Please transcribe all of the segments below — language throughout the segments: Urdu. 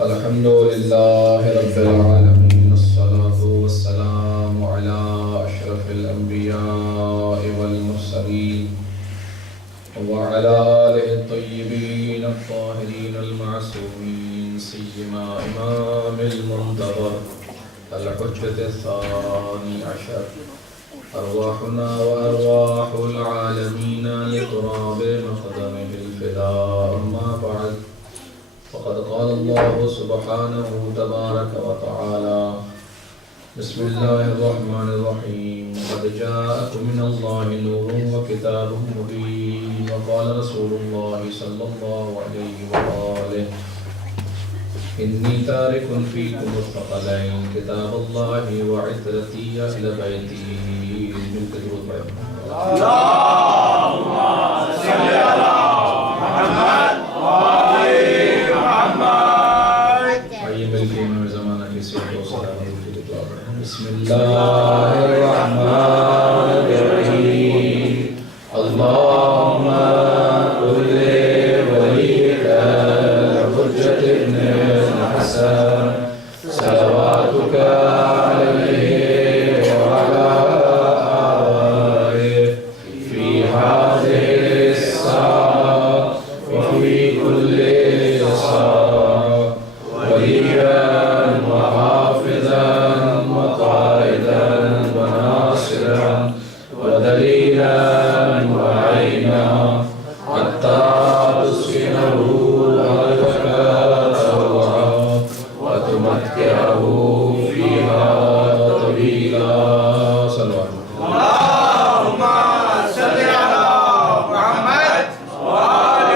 الحمد لله رب العالمين الصلاة والسلام على أشرف الأنبياء والمرسلين وعلى آله الطيبين الطاهرين المعصومين سيما إمام المنتظر الحجة الثاني عشر أرواحنا وأرواح العالمين لتراب مقدمه الفداء أما بعد وقد قال الله سبحانه تبارك وتعالى بسم الله الرحمن الرحيم قد جاءكم من الله نور وكتاب مبين وقال رسول الله صلى الله عليه وآله إني تارك فيكم الثقلين كتاب الله وعترتي أهل بيتي اللهم صل على محمد وآل محمد. آئیے مل کے امام زمانہ کی صحت و سلامتی کی دعا پڑھیں. بسم اللہ الرحمن الرحیم. اللهم كل وليك الحجة ابن الحسن صلواتك عليه وعلى آله في هذه الساعة وفي كل ساعة وليا وحافظا وقائدا وناصرا ودليلا وعينا حتى تسكنه أرضك طوعا وتمتعه فيها طويلا. صلوات اللهم صل على محمد وآل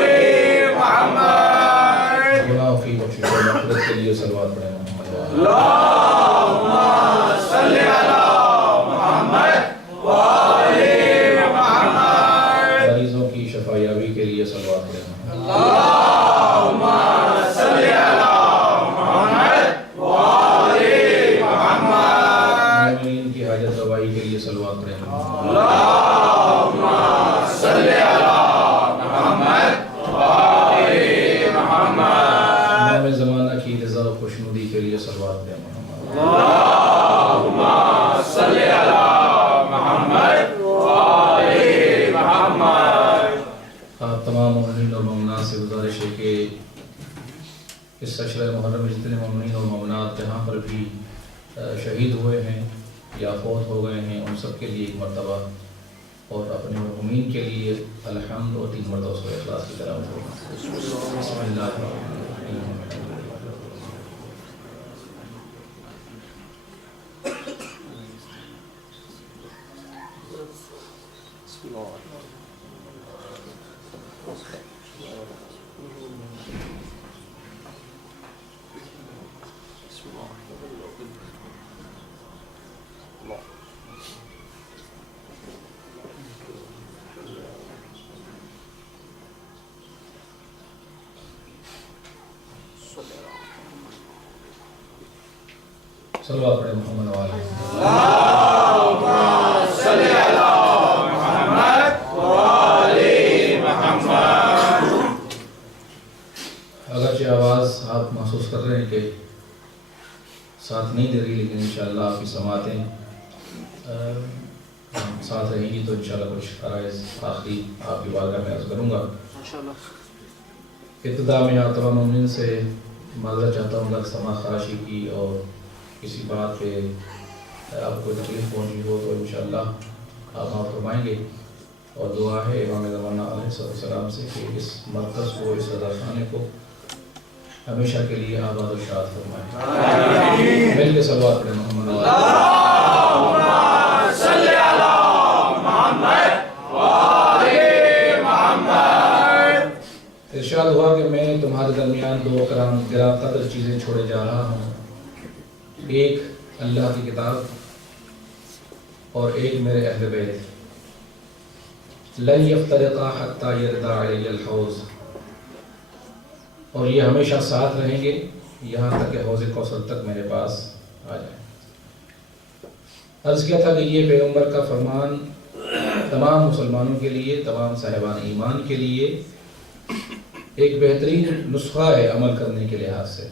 محمد. گناہوں کی بخشش و مغفرت کے لیے صلوات پڑھیں. اللهم صل على محمد وآل محمد. مریضوں کی شفا یابی کے لیے صلوات پڑھیں. اللهم صل على محمد وآل محمد. مومنین کی حاجت روائی کے لیے صلوات پڑھیں. اللهم صل على محمد وآل محمد. امام زمانہ کی رضا و خوشنودی کے لیے صلوات پڑھیں. اللهم صل على محمد وآل محمد. آپ تمام مومنین اور مومنات سے گزارش ہے کہ اس عشرہ محرم میں جتنے مومنین اور مومنات جہاں پر بھی شہید ہوئے ہیں یا فوت ہو گئے ہیں ان سب کے لیے ایک مرتبہ اور اپنے مرحومین کے لیے الحمد اور 3 مرتبہ سورہ اخلاص کی تلاوت ہوگا. بسم اللہ الرحمن الرحیم. صلوات پڑھیں محمد و آلہ. اللهم صل على محمد وآل محمد. اگرچہ آواز آپ محسوس کر رہے ہیں کہ ساتھ نہیں دے رہی لیکن انشاءاللہ آپ کی سماعتیں ساتھ رہیں گی تو انشاءاللہ کچھ عرائض آخری آپ کی بارگاہ میں عرض کروں گا. ابتدا میں آپ تمام مومنین سے معذرت چاہتا ہوں اگر سماع خراشی کی اور کسی بات پہ آپ کو تکلیف پہنچی ہو تو انشاءاللہ آپ معاف فرمائیں گے. اور دعا ہے امام زمانہ علیہ السلام سے کہ اس مرکز کو اس رضاخانے کو ہمیشہ کے لیے آباد و شاد فرمائیں. مل کے صلوات پڑھیں محمد. اللهم صل على محمد وآل محمد. ارشاد ہوا کہ میں تمہارے درمیان 2 گراں قدر چیزیں چھوڑے جا رہا ہوں. ایک اللہ کی کتاب اور ایک میرے اہل بیت. لن یفترقا حتی یردا علی الحوض. اور یہ ہمیشہ ساتھ رہیں گے یہاں تک کہ حوض کوثر تک میرے پاس آ جائیں. عرض کیا تھا کہ یہ پیغمبر کا فرمان تمام مسلمانوں کے لیے، تمام صاحبان ایمان کے لیے ایک بہترین نسخہ ہے عمل کرنے کے لحاظ سے.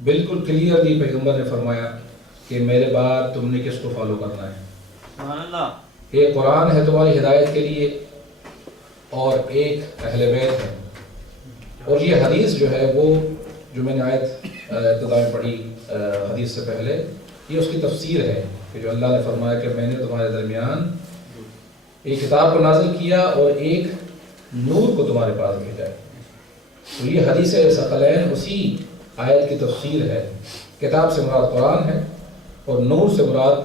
بالکل کلیئرلی پیغمبر نے فرمایا کہ میرے بعد تم نے کس کو فالو کرنا ہے. سبحان اللہ. یہ قرآن ہے تمہاری ہدایت کے لیے اور ایک اہل بیت ہے. اور یہ حدیث جو ہے وہ جو میں نے آیت ابتدا میں پڑھی حدیث سے پہلے، یہ اس کی تفسیر ہے کہ جو اللہ نے فرمایا کہ میں نے تمہارے درمیان ایک کتاب کو نازل کیا اور ایک نور کو تمہارے پاس بھیجا ہے. تو یہ حدیث ثقلین اسی آیت کی تفسیر ہے. کتاب سے مراد قرآن ہے اور نور سے مراد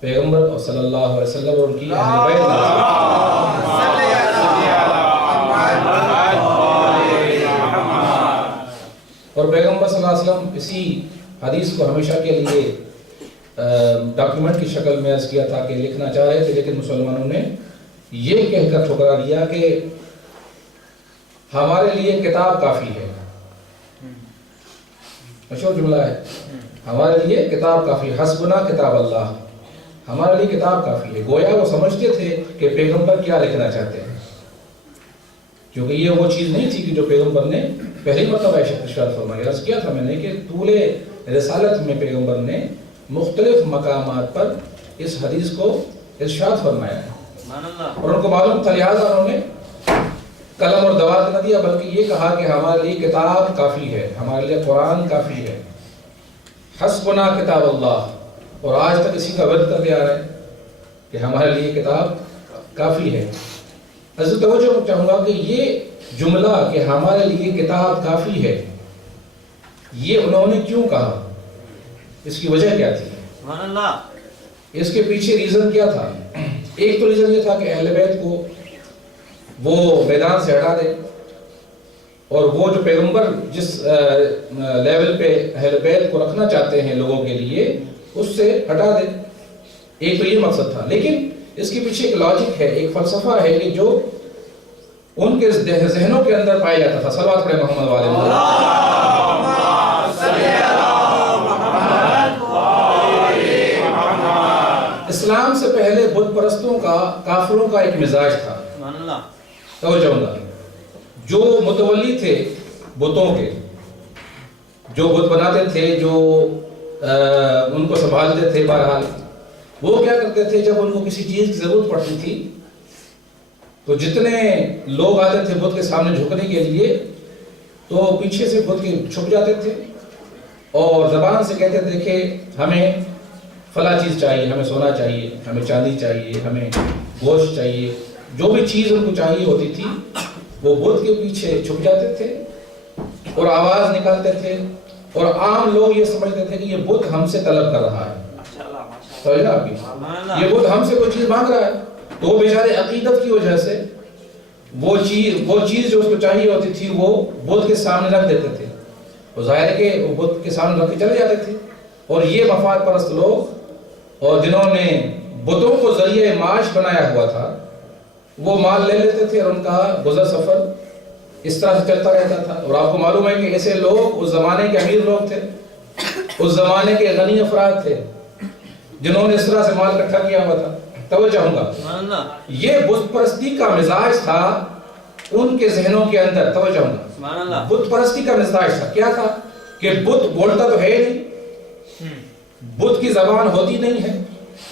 پیغمبر اور صلی اللہ علیہ وسلم اور ان کی اہل بیت اور پیغمبر صلی اللہ علیہ وسلم اسی حدیث کو ہمیشہ کے لیے ڈاکیومنٹ کی شکل میں عرض کیا تھا کہ لکھنا چاہ رہے تھے، لیکن مسلمانوں نے یہ کہہ کر ٹھکرا دیا کہ ہمارے لیے کتاب کافی ہے. مشہور جملہ ہے، ہمارے لیے کتاب کافی، حسبنا کتاب اللہ، ہمارے لیے کتاب کافی ہے. گویا وہ سمجھتے تھے کہ پیغمبر کیا لکھنا چاہتے ہیں، کیونکہ یہ وہ چیز نہیں تھی کہ جو پیغمبر نے پہلی مرتبہ ارشاد فرمایا. عرض کیا تھا میں نے کہ طول رسالت میں پیغمبر نے مختلف مقامات پر اس حدیث کو ارشاد فرمایا ہے اور ان کو معلوم تھا، لہٰذا انہوں نے قلم اور دوات نہ دیا بلکہ یہ کہا کہ ہمارے لیے کتاب کافی ہے، ہمارے لیے قرآن کافی ہے. حسبنا کتاب اللہ. اور آج تک اسی کا ورد کرتے آ رہے ہیں کہ ہمارے لیے کتاب کافی ہے. حضرت توجہ چاہوں گا کہ یہ جملہ کہ ہمارے لیے کتاب کافی ہے، یہ انہوں نے کیوں کہا، اس کی وجہ کیا تھی، سبحان اللہ. اس کے پیچھے ریزن کیا تھا. ایک تو ریزن یہ تھا کہ اہل بیت کو وہ میدان سے ہٹا دے اور وہ جو پیغمبر جس لیول پہ اہل بیت کو رکھنا چاہتے ہیں لوگوں کے لیے اس سے ہٹا دے. ایک تو یہ مقصد تھا، لیکن اس کے پیچھے ایک لاجک ہے، ایک فلسفہ ہے کہ جو ان کے ذہنوں کے اندر پایا جاتا تھا. صلوات پڑھیں محمد والے اسلام سے پہلے بت پرستوں کا، کافروں کا ایک مزاج تھا. توجہ ہوگا، جو متولی تھے بتوں کے، جو بت بناتے تھے، جو ان کو سنبھالتے تھے، بہرحال وہ کیا کرتے تھے جب ان کو کسی چیز کی ضرورت پڑتی تھی تو جتنے لوگ آتے تھے بت کے سامنے جھکنے کے لیے تو پیچھے سے بت کے چھپ جاتے تھے اور زبان سے کہتے تھے کہ ہمیں فلاں چیز چاہیے، ہمیں سونا چاہیے، ہمیں چاندی چاہیے، ہمیں گوشت چاہیے. جو بھی چیز ان کو چاہیے ہوتی تھی وہ بت کے پیچھے چھپ جاتے تھے اور آواز نکالتے تھے اور عام لوگ یہ سمجھتے تھے کہ یہ بت ہم سے طلب کر رہا ہے. یہ بت ہم سے کوئی چیز مانگ رہا ہے. تو وہ بیچارے عقیدت کی وجہ سے وہ چیز جو اس کو چاہیے ہوتی تھی وہ بت کے سامنے رکھ دیتے تھے. وہ ظاہر ہے کہ وہ بت کے سامنے رکھ کے چلے جاتے تھے اور یہ مفاد پرست لوگ اور جنہوں نے بتوں کو ذریعہ معاش بنایا ہوا تھا وہ مال لے لیتے تھے اور ان کا گزر سفر اس طرح سے چلتا رہتا تھا. اور آپ کو معلوم ہے کہ ایسے لوگ اس زمانے کے امیر لوگ تھے، اس زمانے کے غنی افراد تھے جنہوں نے اس طرح سے مال اکٹھا کیا ہوا تھا. توجہ ہوں گا، یہ بت پرستی کا مزاج تھا ان کے ذہنوں کے اندر. توجہ ہوں گا، بت پرستی کا مزاج تھا. کیا تھا کہ بت بولتا تو ہے نہیں، بت کی زبان ہوتی نہیں ہے،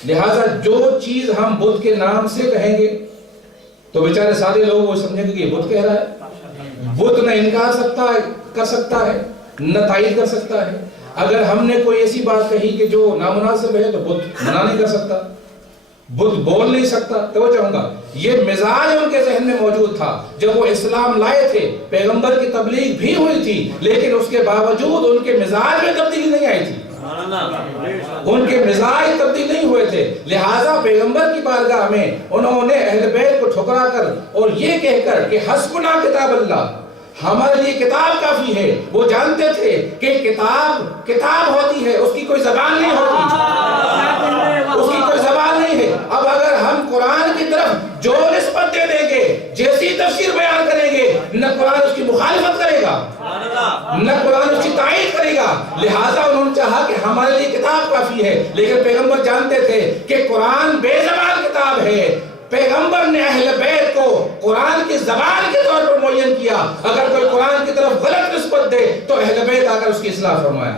لہٰذا جو چیز ہم بت کے نام سے کہیں گے تو بیچارے سارے لوگ وہ سمجھیں گے کہ یہ بت کہہ رہا ہے. بت نہ انکار کر سکتا ہے نہ تائید کر سکتا ہے. اگر ہم نے کوئی ایسی بات کہی کہ جو نامناسب ہے تو بت منع نہیں کر سکتا، بت بول نہیں سکتا. توجہ ہوں گا، یہ مزاج ان کے ذہن میں موجود تھا. جب وہ اسلام لائے تھے، پیغمبر کی تبلیغ بھی ہوئی تھی، لیکن اس کے باوجود ان کے مزاج میں تبدیلی نہیں آئی تھی، ان کے مزاج تبدیل نہیں ہوئے تھے. لہٰذا پیغمبر کی بارگاہ میں انہوں نے اہل بیت کو ٹھکرا کر اور یہ کہہ کر کہ حسبنا کتاب اللہ، ہمارے لیے کتاب کافی ہے. وہ جانتے تھے کہ کتاب ہوتی ہے، اس کی کوئی زبان نہیں ہوتی، اس کی کوئی زبان نہیں ہے. اب اگر ہم قرآن کی طرف جو نسبت دے دیں گے، جیسی تفسیر بیان کریں گے، نہ قرآن اس کی مخالفت کرے گا نہ قرآن اس کی تائید کرے گا. لہٰذا انہوں نے چاہا کہ ہمارے لیے کتاب کافی ہے. لیکن پیغمبر جانتے تھے کہ قرآن بے زبان کتاب ہے. پیغمبر نے اہل بیت کو قرآن کی زبان کے طور پر معین کیا. اگر کوئی قرآن کی طرف غلط نسبت دے تو اہل بیت آ کر اس کی اصلاح فرمایا.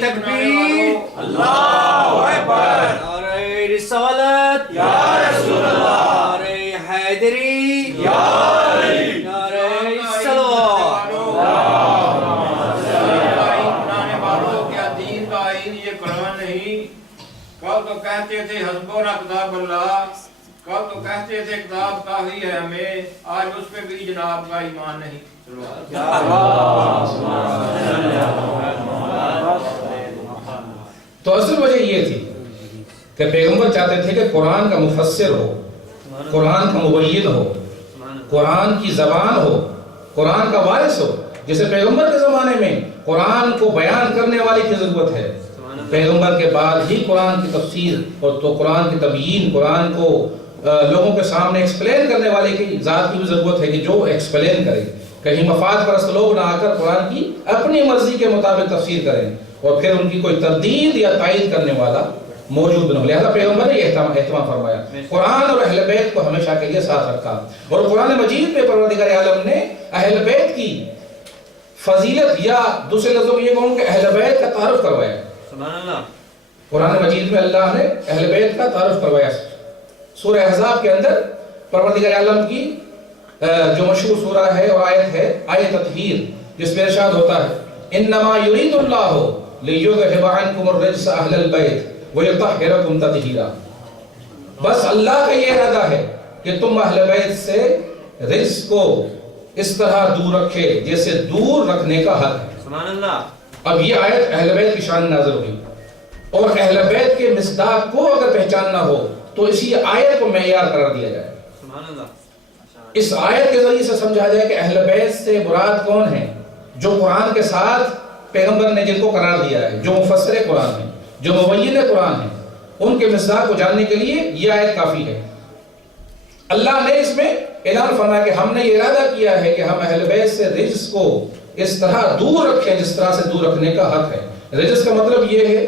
تکبیر، اللہ اکبر. نعرہ رسالت، یا رسول اللہ. نعرہ حیدری، یا علی. نعرہ صلوات. کیا دین کا آئین یہ قرآن نہیں؟ کل تو کہتے تھے حسبنا کتاب اللہ، کل تو کہتے تھے کتاب کافی ہے ہمیں، آج اس پہ بھی جناب کا ایمان نہیں. تو اصل وجہ یہ تھی کہ پیغمبر چاہتے تھے کہ قرآن کا مفسر ہو، قرآن کا مبین ہو، قرآن کی زبان ہو، قرآن کا وارث ہو. جیسے پیغمبر کے زمانے میں قرآن کو بیان کرنے والے کی ضرورت ہے، پیغمبر کے بعد ہی قرآن کی تفسیر اور تو قرآن کی تبیین، قرآن کو لوگوں کے سامنے ایکسپلین کرنے والے کی ذات کی بھی ضرورت ہے کہ جو ایکسپلین کرے. کہیں مفاد پرست لوگ نہ آ کر قرآن کی اپنی مرضی کے مطابق تفسیر کریں اور پھر ان کی کوئی تردید یا تائید کرنے والا موجود نہ ہو. لہذا پیغمبر نے اہتمام فرمایا، قرآن اور اہل بیت کو ہمیشہ کے لیے ساتھ رکھا. اور قرآن مجید میں پروردگار عالم نے اہل بیت کی فضیلت یا دوسرے لفظوں میں یہ کہوں کہ اہل بیت کا تعارف کروایا. سبحان اللہ. قرآن مجید میں اللہ نے اہل بیت کا تعارف کروایا. سورہ احزاب کے اندر پروردگار عالم کی جو مشہور سورہ ہے اور آیت ہے آیت تطہیر، جس میں ارشاد ہوتا ہے انما یرید اللہ لیذھب عنکم الرجس اہل البیت ویطہرکم تطہیرا. بس اللہ کا یہ ارادہ ہے کہ تم اہل بیت سے رجس کو اس طرح دور رکھے جیسے دور رکھنے کا حق ہے. سبحان اللہ. اب یہ آیت اہل بیت کی شان نازل ہوئی اور اہل بیت کے مصداق کو اگر پہچاننا ہو تو اسی آیت کو معیار قرار دیا جائے. سبحان اللہ. اس آیت کے ذریعے سے سمجھا جائے کہ اہل بیت سے مراد کون ہیں؟ جو قرآن کے ساتھ پیغمبر نے جن کو قرار دیا ہے، جو مفسر قرآن ہیں، جو مبین قرآن ہیں، ان کے مصداق کو جاننے کے لیے یہ آیت کافی ہے. اللہ نے اس میں اعلان فرمایا کہ ہم نے یہ ارادہ کیا ہے کہ ہم اہل بیت سے رجس کو اس طرح دور رکھیں جس طرح سے دور رکھنے کا حق ہے. رجس کا مطلب یہ ہے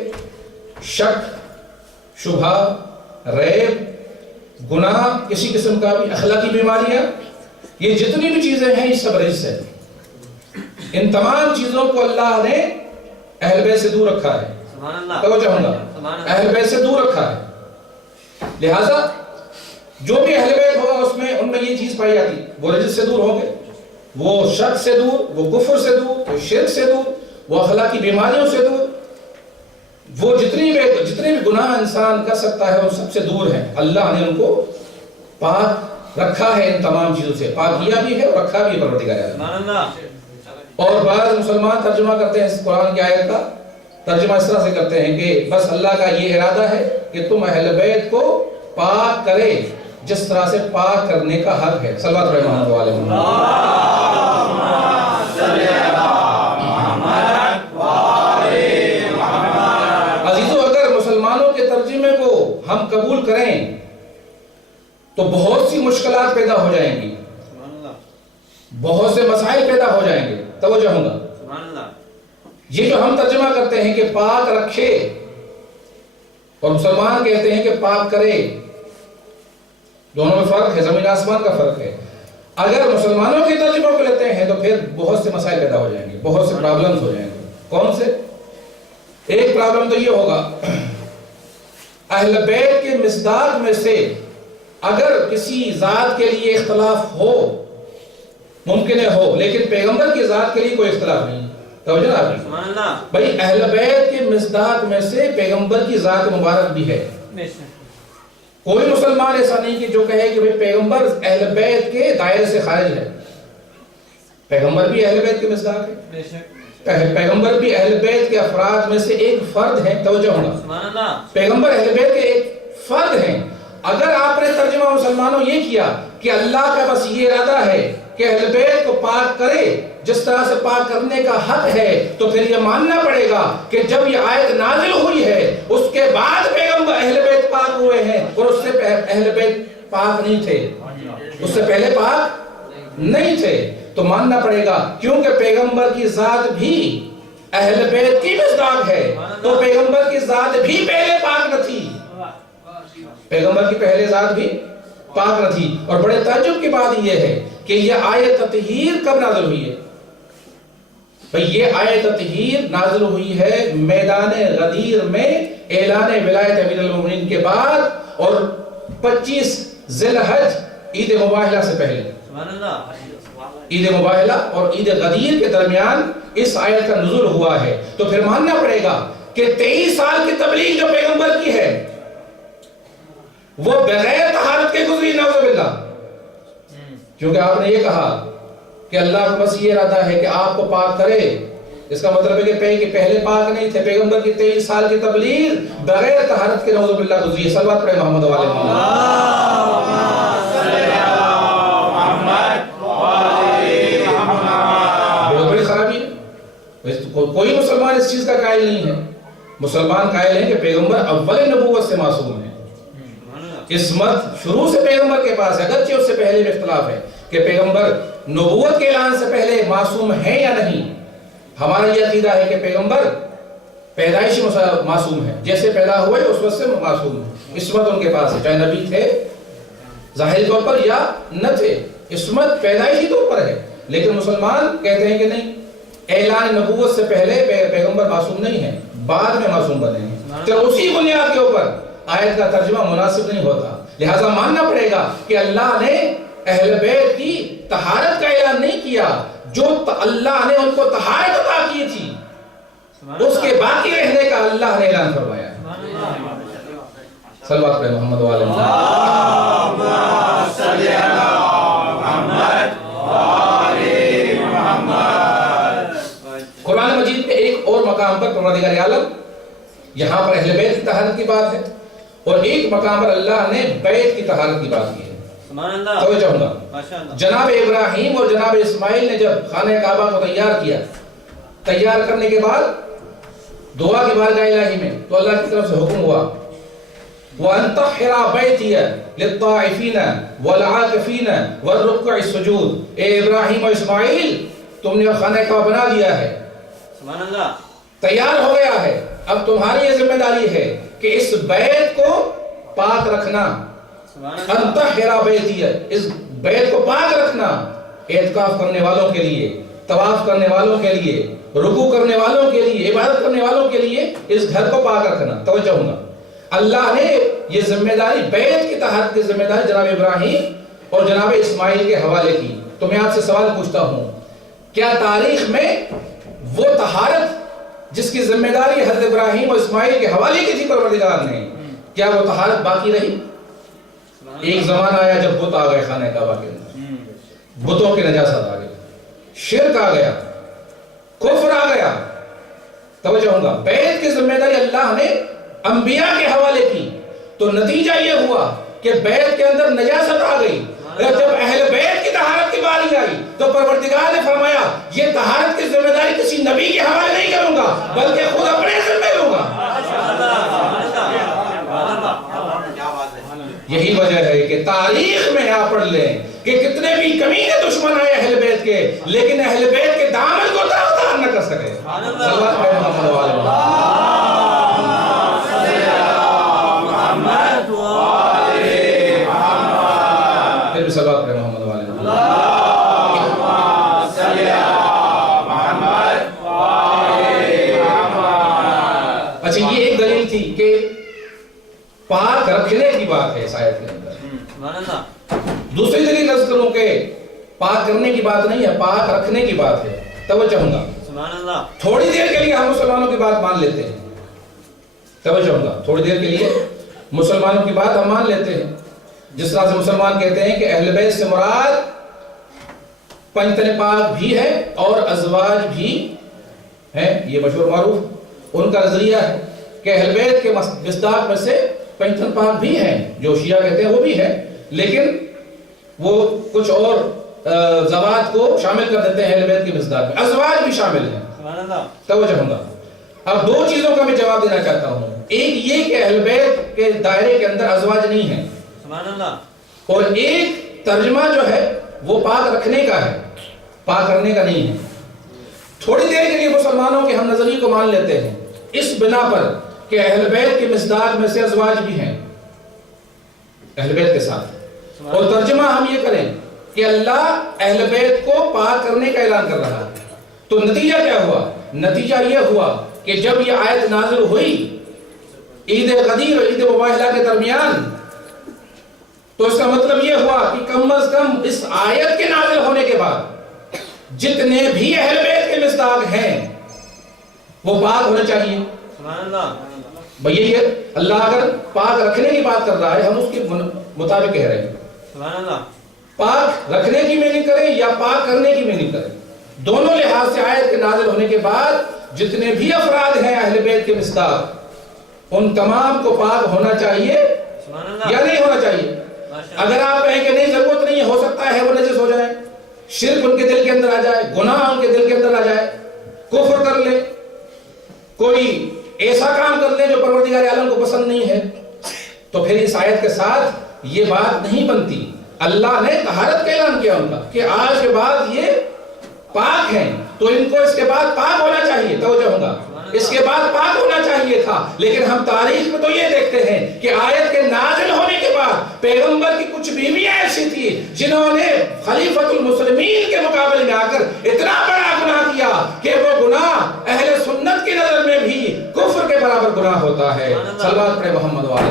شک، شبہ، ریب، گناہ، کسی قسم کا بھی اخلاقی بیماریاں، یہ جتنی بھی چیزیں ہیں یہ سب رجس ہے. ان تمام چیزوں کو اللہ نے اہل بیت سے دور رکھا ہے. سبحان اللہ. توجہ ہوں گا، اہل بیت سے دور رکھا ہے. لہذا جو بھی اہل بیت ہوگا اس میں ان میں یہ چیز پائی جاتی، وہ رجس سے دور ہوں گے، وہ شک سے دور، وہ کفر سے دور، وہ شرک سے دور، وہ اخلاقی بیماریوں سے دور، وہ جتنے بھی گناہ انسان کر سکتا ہے وہ سب سے دور ہیں. اللہ نے ان کو پاک رکھا ہے ان تمام چیزوں سے، پاک کیا بھی ہے اور رکھا بھی ہے پروردگار ہے. سبحان اللہ. اور بعض مسلمان ترجمہ کرتے ہیں اس قرآن کی آیت کا ترجمہ اس طرح سے کرتے ہیں کہ بس اللہ کا یہ ارادہ ہے کہ تم اہل بیت کو پاک کرے جس طرح سے پاک کرنے کا حق ہے. صلوات رحمۃ اللہ علیہ. عزیزو، اگر مسلمانوں کے ترجمے کو ہم قبول کریں تو بہت سی مشکلات پیدا ہو جائیں گی، بہت سے مسائل پیدا ہو جائیں گے. توجہ ہوں گا، یہ جو ہم ترجمہ کرتے ہیں کہ پاک رکھے اور مسلمان کہتے ہیں کہ پاک کرے، دونوں میں فرق ہے، زمین آسمان کا فرق ہے. اگر مسلمانوں کے ترجمہ کو لیتے ہیں تو پھر بہت سے مسائل پیدا ہو جائیں گے، بہت سے پرابلمز ہو جائیں گے. کون سے؟ ایک پرابلم تو یہ ہوگا اہل بیت کے مصداق میں سے اگر کسی ذات کے لیے اختلاف ہو، ممکن ہے ہو، لیکن پیغمبر کی ذات کے لیے کوئی اختلاف نہیں. توجہ آپ نے بھائی، اہل بیت کے مصداق میں سے پیغمبر کی ذات مبارک بھی ہے. کوئی مسلمان ایسا نہیں کہ جو کہے کہ بھئی پیغمبر اہل بیت کے دائرے سے خارج ہے. پیغمبر بھی اہل بیت کے مصداق ہے، پیغمبر بھی اہل بیت کے افراد میں سے ایک فرد ہے. توجہ ہونا، پیغمبر اہل بیت کے ایک فرد ہیں. اگر آپ نے ترجمہ مسلمانوں یہ کیا کہ اللہ کا بس یہ ارادہ ہے کہ اہل بیت کو پاک کرے جس طرح سے پاک کرنے کا حق ہے، تو پھر یہ ماننا پڑے گا کہ جب یہ آیت نازل ہوئی ہے اس کے بعد پیغمبر اہل بیت پاک ہوئے ہیں اور اس سے اہل بیت پاک نہیں تھے، اس سے پہلے پاک نہیں تھے. تو ماننا پڑے گا کیونکہ پیغمبر کی ذات بھی اہل بیت کی مصداق ہے، تو پیغمبر کی ذات بھی پہلے پاک نہ تھی. پیغمبر کی پہلے ذات بھی پاک نہ تھی. اور بڑے تعجب کی بات یہ ہے کہ یہ آیت تطہیر کب نازل ہوئی ہے؟ بھئی یہ آیت تطہیر نازل ہوئی ہے میدان غدیر میں اعلان ولایت امیر المومنین کے بعد اور 25 ذی الحج عید مباہلہ سے پہلے. سبحان اللہ. عید مباہلہ اور عید غدیر کے درمیان اس آیت کا نزول ہوا ہے. تو پھر ماننا پڑے گا کہ 23 سال کی تبلیغ جو پیغمبر کی ہے وہ بغیر طہارت کے گزری، نعوذ باللہ. کیونکہ آپ نے یہ کہا کہ اللہ کا بس یہ ارادہ ہے کہ آپ کو پاک کرے. اس کا مطلب ہے کہ پہلے پاک نہیں تھے. پیغمبر کی 23 سال کی تبلیغ بغیر طہارت کے نعوذ باللہ گزری. صلوات پڑھیں محمد والے بہت بڑی خرابی ہے. کوئی مسلمان اس چیز کا قائل نہیں ہے. مسلمان قائل ہیں کہ پیغمبر اول نبوت سے معصوم ہیں. عصمت شروع سے پیغمبر کے پاس ہے، اگرچہ اس سے پہلے بھی اختلاف ہے کہ پیغمبر نبوت کے اعلان سے پہلے معصوم ہے یا نہیں. ہمارا یہ عقیدہ ہے کہ پیغمبر پیدائشی معصوم ہے، جیسے پیدا ہوئے اس وقت سے معصوم ہے. عصمت ان کے پاس ہے، چاہے نبی تھے ظاہری طور پر یا نہ تھے، عصمت پیدائشی طور پر ہے. لیکن مسلمان کہتے ہیں کہ نہیں، اعلان نبوت سے پہلے پیغمبر معصوم نہیں ہے، بعد میں معصوم بنے ہیں. تو اسی بنیاد کے اوپر آیت کا ترجمہ مناسب نہیں ہوتا. لہذا ماننا پڑے گا کہ اللہ نے اہل بیت کی طہارت کا اعلان نہیں کیا. جو اللہ نے ان کو طہارت عطا کی تھی اس کے باقی رہنے کا اللہ نے اعلان فرمایا. صلوات پڑھیں محمد والے قرآن مجید میں ایک اور مقام پر پروردگار عالم یہاں پر اہل بیت کی طہارت کی بات ہے اور ایک مقام پر اللہ نے بیت کی طہارت کی بات کی ہے. توجہ چاہوں گا. جناب ابراہیم اور جناب اسماعیل نے جب خانہ کعبہ کو تیار کرنے کے بعد دعا کی بارگاہ الہی میں تو اللہ کی طرف سے حکم ہوا وَأَن طَهِّرَ بَيْتِيَ لِلطَّائِفِينَ وَالْعَاكِفِينَ وَالرُّكَّعِ السُّجُودِ. اے ابراہیم اور اسماعیل تم نے خانہ کعبہ بنا دیا ہے، تیار ہو گیا ہے. اب تمہاری یہ ذمہ داری ہے کہ اس بیت کو پاک رکھنا. ان طَهِّرَ بَيْتِيَ، اس بیت کو پاک رکھنا اعتکاف کرنے والوں کے لیے، طواف کرنے والوں کے لیے، رکوع کرنے والوں کے لیے، عبادت کرنے والوں کے لیے اس گھر کو پاک رکھنا. توجہ ہوں گا. اللہ نے یہ ذمہ داری بیت کی طہارت کی ذمہ داری جناب ابراہیم اور جناب اسماعیل کے حوالے کی. تو میں آپ سے سوال پوچھتا ہوں، کیا تاریخ میں وہ طہارت جس کی ذمہ داری حضرت ابراہیم اور اسماعیل کے حوالے کی تھی پروردگار نے، کیا وہ طہارت باقی رہی؟ ایک زمانہ آیا جب بت آ گئے خانہ کعبہ کے اندر، بتوں کی نجاست آ گئی، شرک آ گیا، کفر آ گیا. توجہ ہوں گا. بیت کی ذمہ داری اللہ نے انبیاء کے حوالے کی تو نتیجہ یہ ہوا کہ بیت کے اندر نجاست آ گئی. جب اہل بیت کی طہارت کی باری آئی تو پروردگار نے فرمایا یہ طہارت کی ذمہ داری کسی نبی کے حوالے نہیں کروں گا بلکہ خود اپنے ذمہ لوں گا. یہی وجہ ہے کہ تاریخ میں آپ پڑھ لیں کہ کتنے بھی کمینے دشمن آئے اہل بیت کے، لیکن اہل بیت کے دامن کو تار نہ کر سکے. صلوات پڑھیں محمد والے پھر بھی صلوات پڑھیں محمد والے. اچھا یہ ایک دلیل تھی کہ پاک رکھنے کی بات ہے اس آیت کے اندر. دوسری دلیل عرض کروں کہ پاک کرنے کی بات نہیں ہے، پاک رکھنے کی بات ہے. توجہ ہوں گا. تھوڑی دیر کے لیے ہم مسلمانوں کی بات مان لیتے ہیں. توجہ ہوں گا. تھوڑی دیر کے لیے مسلمانوں کی بات ہم مان لیتے ہیں. جس طرح سے مسلمان کہتے ہیں کہ اہل بیت سے مراد پنجتن پاک بھی ہے اور ازواج بھی ہیں. یہ مشہور معروف ان کا نظریہ ہے کہ اہل بیت کے مصداق میں سے پنجتن پاک بھی ہیں. جو شیعہ کہتے ہیں وہ بھی ہیں، لیکن وہ کچھ اور زوات کو شامل کر دیتے ہیں اہل بیت کی مصداق میں. ازواج بھی شامل ہیں. توجہ ہوں گا. اب دو چیزوں کا میں جواب دینا چاہتا ہوں. ایک یہ کہ اہل بیت کے دائرے کے اندر ازواج نہیں ہیں، اور ایک ترجمہ جو ہے وہ پاک رکھنے کا ہے، پاک کرنے کا نہیں ہے. تھوڑی دیر کے لیے مسلمانوں کے ہم نظریے کو مان لیتے ہیں اس بنا پر کہ اہل بیت کے مصداق میں سے ازواج بھی ہیں. اہل بیت کے ساتھ، اور ترجمہ ہم یہ کریں کہ اللہ اہل بیت کو پاک کرنے کا اعلان کر رہا ہے۔ تو نتیجہ کیا ہوا؟ نتیجہ یہ ہوا کہ جب یہ آیت نازل ہوئی عید غدیر اور عید مباہلہ کے درمیان، تو اس کا مطلب یہ ہوا کہ کم از کم اس آیت کے نازل ہونے کے بعد جتنے بھی اہل بیت کے مصداق ہیں وہ پاک ہونے چاہیے۔ سبحان اللہ۔ بھئی یہ اللہ اگر پاک رکھنے کی بات کر رہا ہے، ہم اس کے مطابق کہہ رہے ہیں۔ سبحان اللہ۔ پاک رکھنے کی میننگ کریں یا پاک کرنے کی میننگ کریں، دونوں لحاظ سے آیت کے نازل ہونے کے بعد جتنے بھی افراد ہیں اہل بیت کے مصداق، ان تمام کو پاک ہونا چاہیے یا نہیں ہونا چاہیے؟ اگر آپ کہیں کہ نہیں ضرورت نہیں ہے، ہو سکتا ہے وہ نجس ہو جائے، شرک ان کے دل کے اندر آ جائے، گناہ ان کے دل کے اندر آ جائے، کفر کر لے، کوئی ایسا کام کر لے جو پروردگار عالم کو پسند نہیں ہے، تو پھر اس آیت کے ساتھ یہ بات نہیں بنتی۔ اللہ نے طہارت کا اعلان کیا ان کا کہ آج کے بعد یہ پاک ہیں، تو ان کو اس کے بعد پاک ہونا چاہیے، توجہ ہوگا، اس کے بعد پاک ہونا چاہیے تھا۔ لیکن ہم تاریخ میں تو یہ دیکھتے ہیں کہ آیت کے نازل ہونے کے بعد پیغمبر کی کچھ بیویاں ایسی تھی جنہوں نے خلیفۃ المسلمین کے مقابلے میں آ کر اتنا بڑا گناہ کیا کہ وہ گناہ اہل سنت کی نظر میں بھی کفر کے برابر گناہ ہوتا ہے۔ صلوات پڑھے محمد والے۔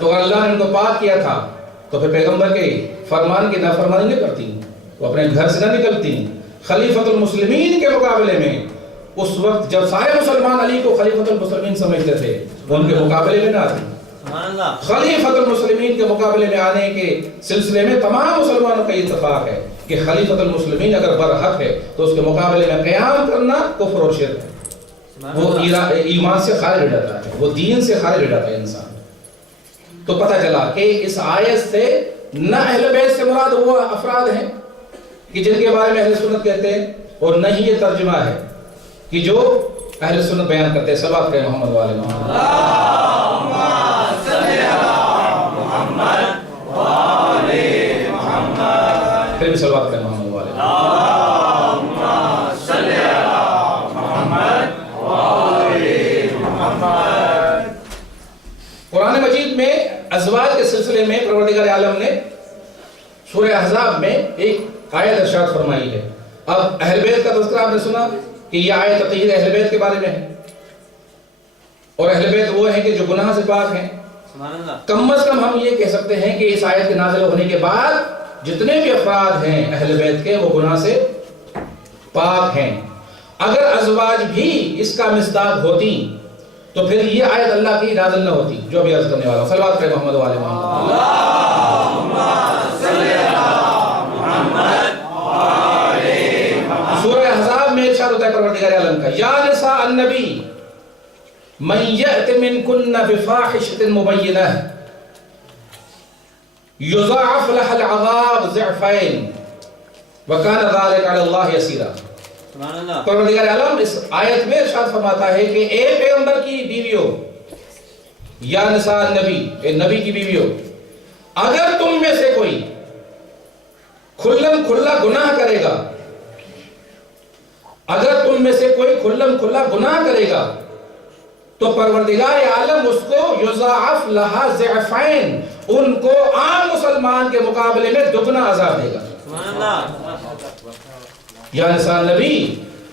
تو اگر اللہ نے ان کو پاک کیا تھا تو پھر پیغمبر کے فرمان کی نافرمانی نہیں کرتی، وہ اپنے گھر سے نہ نکلتی۔ خلیفۃ المسلمین کے مقابلے میں اس وقت جب سارے مسلمان علی کو خلیفۃ المسلمین سمجھتے تھے، وہ ان کے مقابلے میں نہ آتی۔ خلیفۃ المسلمین کے مقابلے میں آنے کے سلسلے میں تمام مسلمانوں کا اتفاق ہے کہ خلیفۃ المسلمین اگر برحق ہے تو اس کے مقابلے میں قیام کرنا کفر اور شرک ہے، وہ ایمان سے خارج ہو جاتا ہے، وہ دین سے خارج ہو جاتا ہے انسان۔ تو پتہ چلا کہ اس آیت سے نہ اہل بیت سے مراد وہ افراد ہیں کہ جن کے بارے میں اہل سنت کہتے ہیں، اور نہ ہی یہ ترجمہ ہے کہ جو اہل سنت بیان کرتے ہیں۔ صلوات کریں محمد والے محمد۔ اللہم صلی علی محمد وآل محمد۔ پھر بھی صلوات کریں محمد والے۔ اللہم صلی علی محمد وآل محمد۔ قرآن مجید میں ازواج کے سلسلے میں پروردگار عالم نے سورہ احزاب میں ایک آیت ارشاد فرمائی ہے۔ اب اہل بیت کا تذکرہ آپ نے سنا کہ یہ آیت تطہیر اہل بیت کے بارے میں ہے، اور اہل بیت وہ ہیں کہ جو گناہ سے پاک ہیں۔ کم از کم ہم یہ کہہ سکتے ہیں کہ اس آیت کے نازل ہونے کے بعد جتنے بھی افراد ہیں اہل بیت کے وہ گناہ سے پاک ہیں۔ اگر ازواج بھی اس کا مصداق ہوتی تو پھر یہ آیت اللہ کی نازل نہ ہوتی جو ابھی عرض کرنے والا ہوں۔ صلوات پڑھیں محمد والے محمد۔ اللہم صلی علی محمد وآل محمد۔ سورہ احزاب میں ارشاد ہوتا ہے پروردگار عالم کا، یا نساء النبی من یأت منکن بفاحشۃ مبینہ یضاعف لها العذاب ضعفین وکان ذلک علی اللہ یسیرا۔ پروردگار عالم اس آیت میں ارشاد فرماتا ہے کہ اے پیغمبر کی بیویوں، یا نساء النبی، اے نبی کی بیویوں، اگر تم میں سے کوئی کھلم کھلا گناہ کرے گا، اگر تم میں سے کوئی کھلم کھلا گناہ کرے گا تو پروردگار عالم اس کو یضاعف لہا ضعفین، ان کو عام مسلمان کے مقابلے میں دگنا عذاب دے گا۔ یا نساء نبی،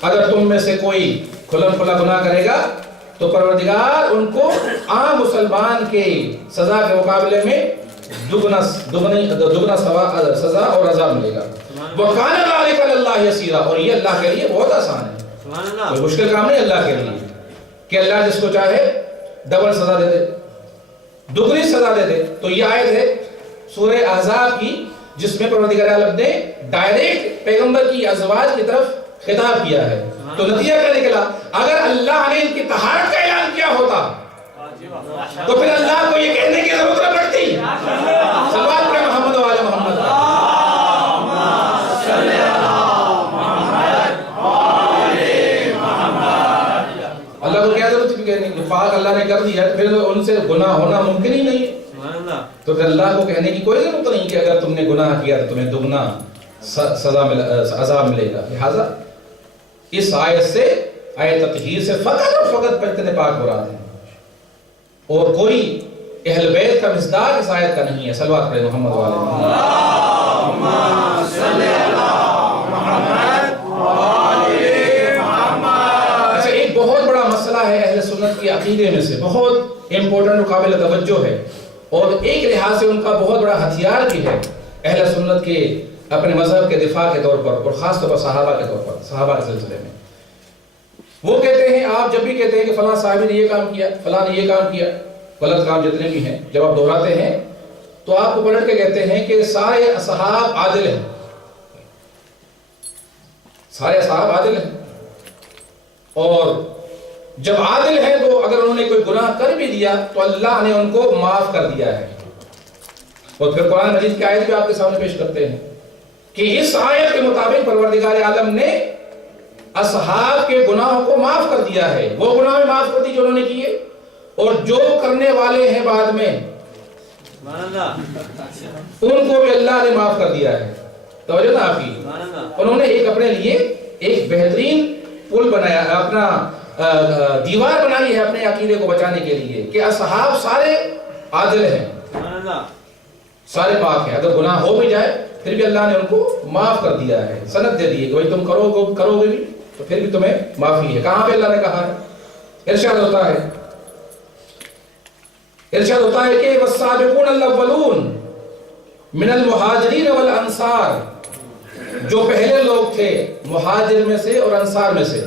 اگر تم میں سے کوئی کھلم کھلا گناہ کرے گا تو پروردگار ان کو عام مسلمان کے سزا کے مقابلے میں دگنا سزا اور عذاب ملے گا۔ وَكَانَ ذَلِكَ عَلَى اللَّهِ يَسِيرًا، اور یہ اللہ کے لیے بہت آسان ہے، کوئی مشکل کام نہیں اللہ کے لیے کہ اللہ جس کو چاہے ڈبل سزا دے دے، دگنی سزا دے دے۔ تو یہ آیت ہے سورہ احزاب کی جس میں پروردگار عالم نے ڈائریکٹ پیغمبر کی ازواج کی طرف خطاب کیا ہے۔ تو نتیجہ کیا نکلا؟ اگر اللہ نے ان کی طہارت کا اعلان کیا ہوتا تو پھر اللہ کو یہ کہنے کی ضرورت نہ پڑتی۔ صلوات پڑھیں محمد وعلی محمد۔ اللہ کو کیا ضرورت ہے کہنے کی؟ پاک اللہ نے کر دیا، پھر ان سے گناہ ہونا ممکن ہی نہیں ہے، تو پھر اللہ کو کہنے کی کوئی ضرورت نہیں کہ اگر تم نے گناہ کیا تو تمہیں دگنا عذاب ملے گا۔ لہذا اس آیت سے آیت تطہیر سے فقط اور فقط بیتن پاک مراد ہے، اور کوئی اہل بیت کا مصداق اس آیت کا نہیں ہے۔ صلوات پڑھیں محمد والے محمد۔ اللہم صلی علی محمد وآلِ محمد۔ اچھا، ایک بہت بڑا مسئلہ ہے اہل سنت کی عقیدے میں سے، بہت امپورٹنٹ و قابل توجہ ہے، اور ایک لحاظ سے ان کا بہت بڑا ہتھیار بھی ہے اہل سنت کے اپنے مذہب کے دفاع کے طور پر، اور خاص طور پر صحابہ کے طور پر، صحابہ کے سلسلے میں۔ وہ کہتے ہیں، آپ جب بھی کہتے ہیں کہ فلاں صحابی نے یہ کام کیا، فلاں نے یہ کام کیا، غلط کام جتنے بھی ہیں، جب آپ دہراتے ہیں تو آپ کو پلٹ کے کہتے ہیں کہ سارے اصحاب عادل ہیں، سارے اصحاب عادل ہیں، اور جب عادل ہیں تو اگر انہوں نے کوئی گناہ کر بھی دیا تو اللہ نے ان کو معاف کر دیا ہے۔ اور پھر قرآن مجید کی آیت بھی آپ کے سامنے پیش کرتے ہیں کہ اس آیت کے مطابق پروردگار عالم نے اصحاب کے گناہوں کو معاف کر دیا ہے، وہ گناہ میں معاف کر دی جو انہوں نے کیے، اور جو کرنے والے ہیں بعد میں سبحان اللہ، ان کو بھی اللہ نے معاف کر دیا ہے۔ توجہ نا آپ کی، سبحان اللہ۔ انہوں نے ایک اپنے لیے ایک بہترین پل بنایا، اپنا دیوار بنائی ہے اپنے عقیدے کو بچانے کے لیے کہ اصحاب سارے عادل ہیں، سبحان اللہ، سارے پاک ہیں، اگر گناہ ہو بھی جائے پھر بھی اللہ نے ان کو معاف کر دیا ہے، سند دے دی ہے کہ بھائی تم کرو گے بھی تو پھر بھی تمہیں معافی ہے۔ کہاں پہ اللہ نے کہا ہے؟ ارشاد ہوتا ہے کہ والسابقون الاولون من المہاجرین والانصار، جو پہلے لوگ تھے مہاجر میں سے اور انصار میں سے،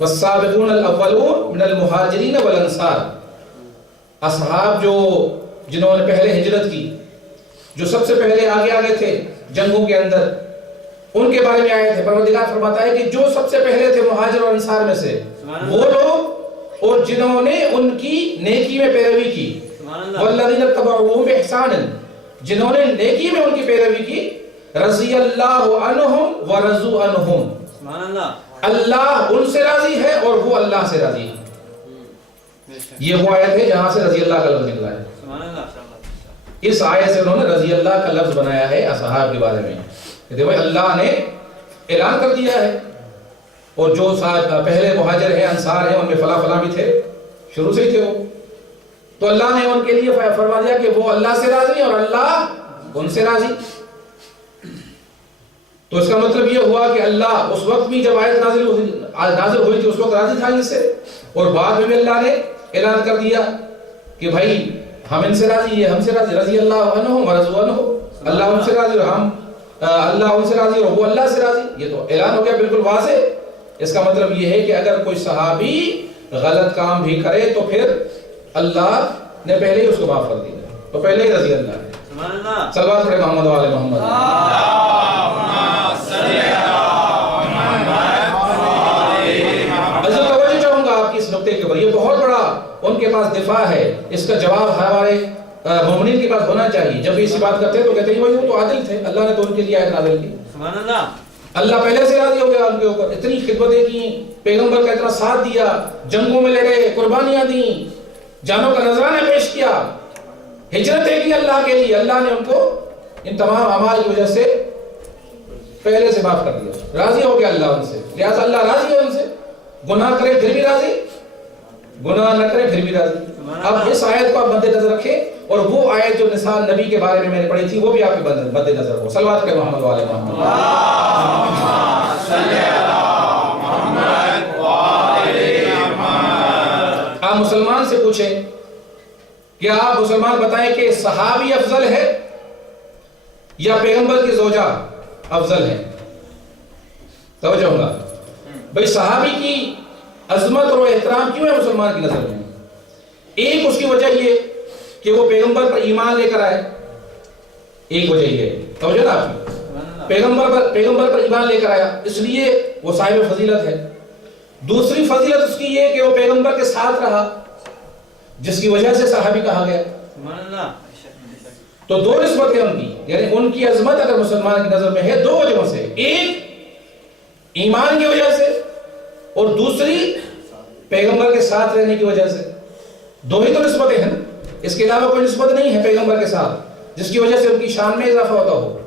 والسابقون الاولون من المہاجرین والانصار، اصحاب جو جنہوں نے پہلے ہجرت کی، جو سب سے پہلے آگے تھے جنگوں کے اندر، ان کے بارے میں آئے تھے۔ پروردگار فرماتا ہے کہ جو سب سے پہلے تھے مہاجر اور انصار میں سے وہ لوگ، اور جنہوں نے ان کی نیکی میں پیروی کی، والذین اتبعوہم بإحسان، جنہوں نے نیکی میں ان کی پیروی کی، رضی اللہ عنہم ورضوا عنہم، اللہ ان سے راضی ہے اور وہ اللہ سے راضی ہے۔ یہ وہ آیت ہے جہاں سے رضی اللہ کا لفظ نکلا ہے۔ اس آیت سے انہوں نے رضی اللہ کا لفظ بنایا ہے اصحاب کے بارے میں کہ دیکھو اللہ نے اعلان کر دیا ہے، اور جو پہلے مہاجر ہیں انصار ہیں ان میں فلاں فلاں بھی تھے، شروع سے ہی تھے وہ، تو اللہ نے ان کے لیے فرما دیا کہ وہ اللہ سے راضی اور اللہ ان سے راضی۔ تو اس کا مطلب یہ ہوا کہ اللہ اس وقت بھی جب آیت نازل ہوئی تھی اس وقت راضی تھا ان سے، اور بعد میں بھی اللہ نے اعلان کر دیا کہ بھائی ہم ان سے راضی ہیں، ہم سے راضی، رضی اللہ عنہم ورضوا عنہم، اللہ ان سے راضی اور اللہ ان سے راضی اور وہ اللہ سے راضی۔ یہ تو اعلان ہو گیا بالکل واضح۔ اس کا مطلب یہ ہے کہ اگر کوئی صحابی غلط کام بھی کرے تو پھر اللہ نے پہلے ہی اس کو معاف کر دیا، تو پہلے ہی رضی اللہ ہے۔ صلوات پڑھیں محمد والے محمد۔ توجہ چاہوں گا آپ کی اس نقطے کے اوپر، یہ بہت بڑا ان کے پاس دفاع ہے، اس کا جواب ہمارے مومنین کے پاس ہونا چاہیے۔ جب بھی اسی بات کرتے ہیں تو کہتے ہیں وہ تو عادل تھے، اللہ نے تو ان کے لیے آیت نازل کی، اللہ پہلے سے راضی ہو گیا ان کے اوپر، اتنی خدمتیں کی، پیغمبر کا اتنا ساتھ دیا، جنگوں میں لڑے، قربانیاں دیں، جانوں کا نذرانہ پیش کیا، ہجرتیں کی اللہ کے لیے، اللہ نے ان کو ان تمام اعمال کی وجہ سے پہلے سے معاف کر دیا، راضی ہو گیا اللہ ان سے، لہذا اللہ راضی ہے ان سے، گناہ کرے پھر بھی راضی، گناہ نہ کرے پھر بھی راضی۔ اب اس آیت کو آپ مد نظر رکھیں، اور وہ آیت جو نثار نبی کے بارے میں نے پڑھی تھی وہ بھی آپ کے مد نظر ہو۔ صلوات پڑھیں محمد والے محمد۔ آپ مسلمان سے پوچھیں کہ آپ مسلمان بتائیں کہ صحابی افضل ہے یا پیغمبر کی زوجہ افضل ہے؟ توجہ ہوگا بھئی، صحابی کی عظمت اور احترام کیوں ہے مسلمان کی نظر میں؟ ایک اس کی وجہ یہ کہ وہ پیغمبر پر ایمان لے کر آئے، ایک وجہ یہ ہے، توجہ نا آپ کی، پیغمبر پر ایمان لے کر آیا اس لیے وہ صاحب فضیلت ہے۔ دوسری فضیلت اس کی یہ کہ وہ پیغمبر کے ساتھ رہا، جس کی وجہ سے صحابی کہا گیا۔ تو دو نسبتیں ان کی، یعنی ان کی عظمت اگر مسلمان کی نظر میں ہے دو وجہوں سے، ایک ایمان کی وجہ سے اور دوسری پیغمبر کے ساتھ رہنے کی وجہ سے، دو ہی تو نسبتیں ہیں، اس کے علاوہ کوئی نسبت نہیں ہے پیغمبر کے ساتھ جس کی وجہ سے ان کی شان میں اضافہ ہوتا ہو۔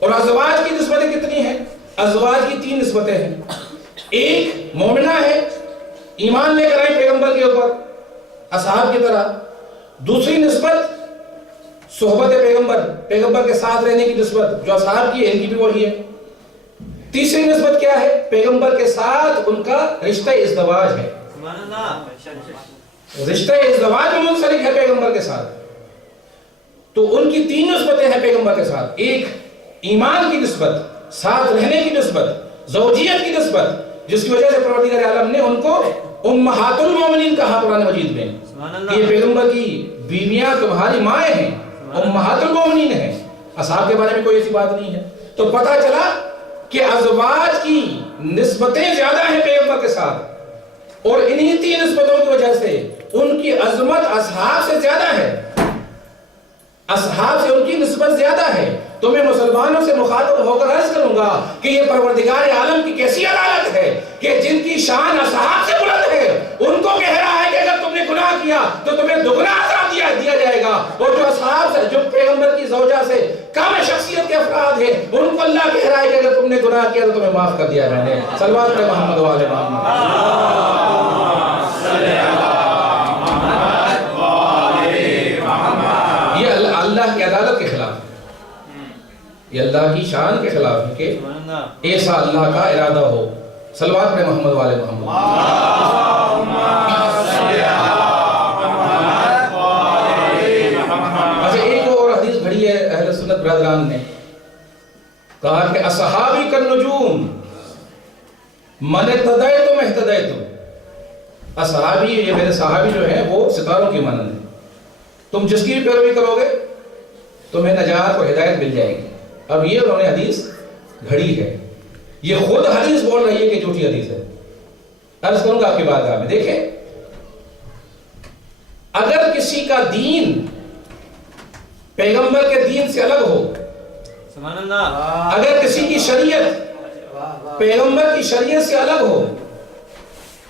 اور ازواج کی نسبتیں کتنی ہیں؟ ازواج کی 3 نسبتیں ہیں۔ ایک مومنہ ہے، ایمان لے کر آئے پیغمبر کے اوپر اصحاب کی طرح، دوسری نسبت صحبت پیغمبر، پیغمبر کے ساتھ رہنے کی نسبت جو اصحاب کی ہے ان کی بھی وہی ہے، تیسری نسبت کیا ہے؟ پیغمبر کے ساتھ ان کا رشتہ ازدواج ہے، رشتہ ازدواج میں منسلک ہے پیغمبر کے ساتھ۔ تو ان کی تین نسبتیں ہیں پیغمبر کے ساتھ، ایک ایمان کی نسبت، ساتھ رہنے کی نسبت، زوجیت کی نسبت، جس کی وجہ سے پروردگار عالم نے ان کو امہات المومنین کہا قرآن مجید میں، کہ یہ پیغمبر کی بیویاں تمہاری مائیں ہیں، امہات المومنین ہیں۔ اصحاب کے بارے میں کوئی ایسی بات نہیں ہے۔ تو پتہ چلا کہ ازواج کی نسبتیں زیادہ ہیں پیغمبر کے ساتھ، اور انہی تین نسبتوں کی وجہ سے ان کی عظمت اصحاب سے زیادہ ہے، اصحاب سے ان کی نسبت زیادہ ہے۔ تو میں مسلمانوں سے مخاطب ہو کر عرض کروں گا کہ یہ پروردگار عالم کی کیسی عدالت ہے کہ جن کی شان اصحاب سے بلند ہے ان کو کہہ رہا ہے کہ اگر تم نے گناہ کیا تو تمہیں دگنا عذاب دیا جائے گا، اور جو اصحاب سے، جو پیغمبر کی زوجہ سے کم شخصیت کے افراد ہیں، ان کو اللہ کہہ رہا ہے کہ اگر تم نے گناہ کیا تو تمہیں معاف کر دیا میں نے۔ صلوات پڑھیں محمد و آل محمد۔ یہ اللہ کی عدالت کے خلاف ہے، یہ اللہ کی شان کے خلاف ہے کہ ایسا اللہ کا ارادہ ہو۔ صلوات پڑھیں محمد والے محمد۔ اچھا، ایک اور حدیث گھڑی ہے اہل سنت برادران نے کہا کہ اصحابی کالنجوم من اہتدیتم اہتدیتم، اصحابی، یہ میرے صحابی جو ہیں وہ ستاروں کی مانند ہیں، تم جس کی بھی پیروی کرو گے تمہیں نجات اور ہدایت مل جائے گی۔ اب یہ انہوں نے حدیث گھڑی ہے، یہ خود حدیث بول رہی ہے کہ جھوٹی حدیث ہے۔ عرض کروں گا آپ کی بارگاہ میں، دیکھیں اگر کسی کا دین پیغمبر کے دین سے الگ ہو، اگر کسی کی شریعت پیغمبر کی شریعت سے الگ ہو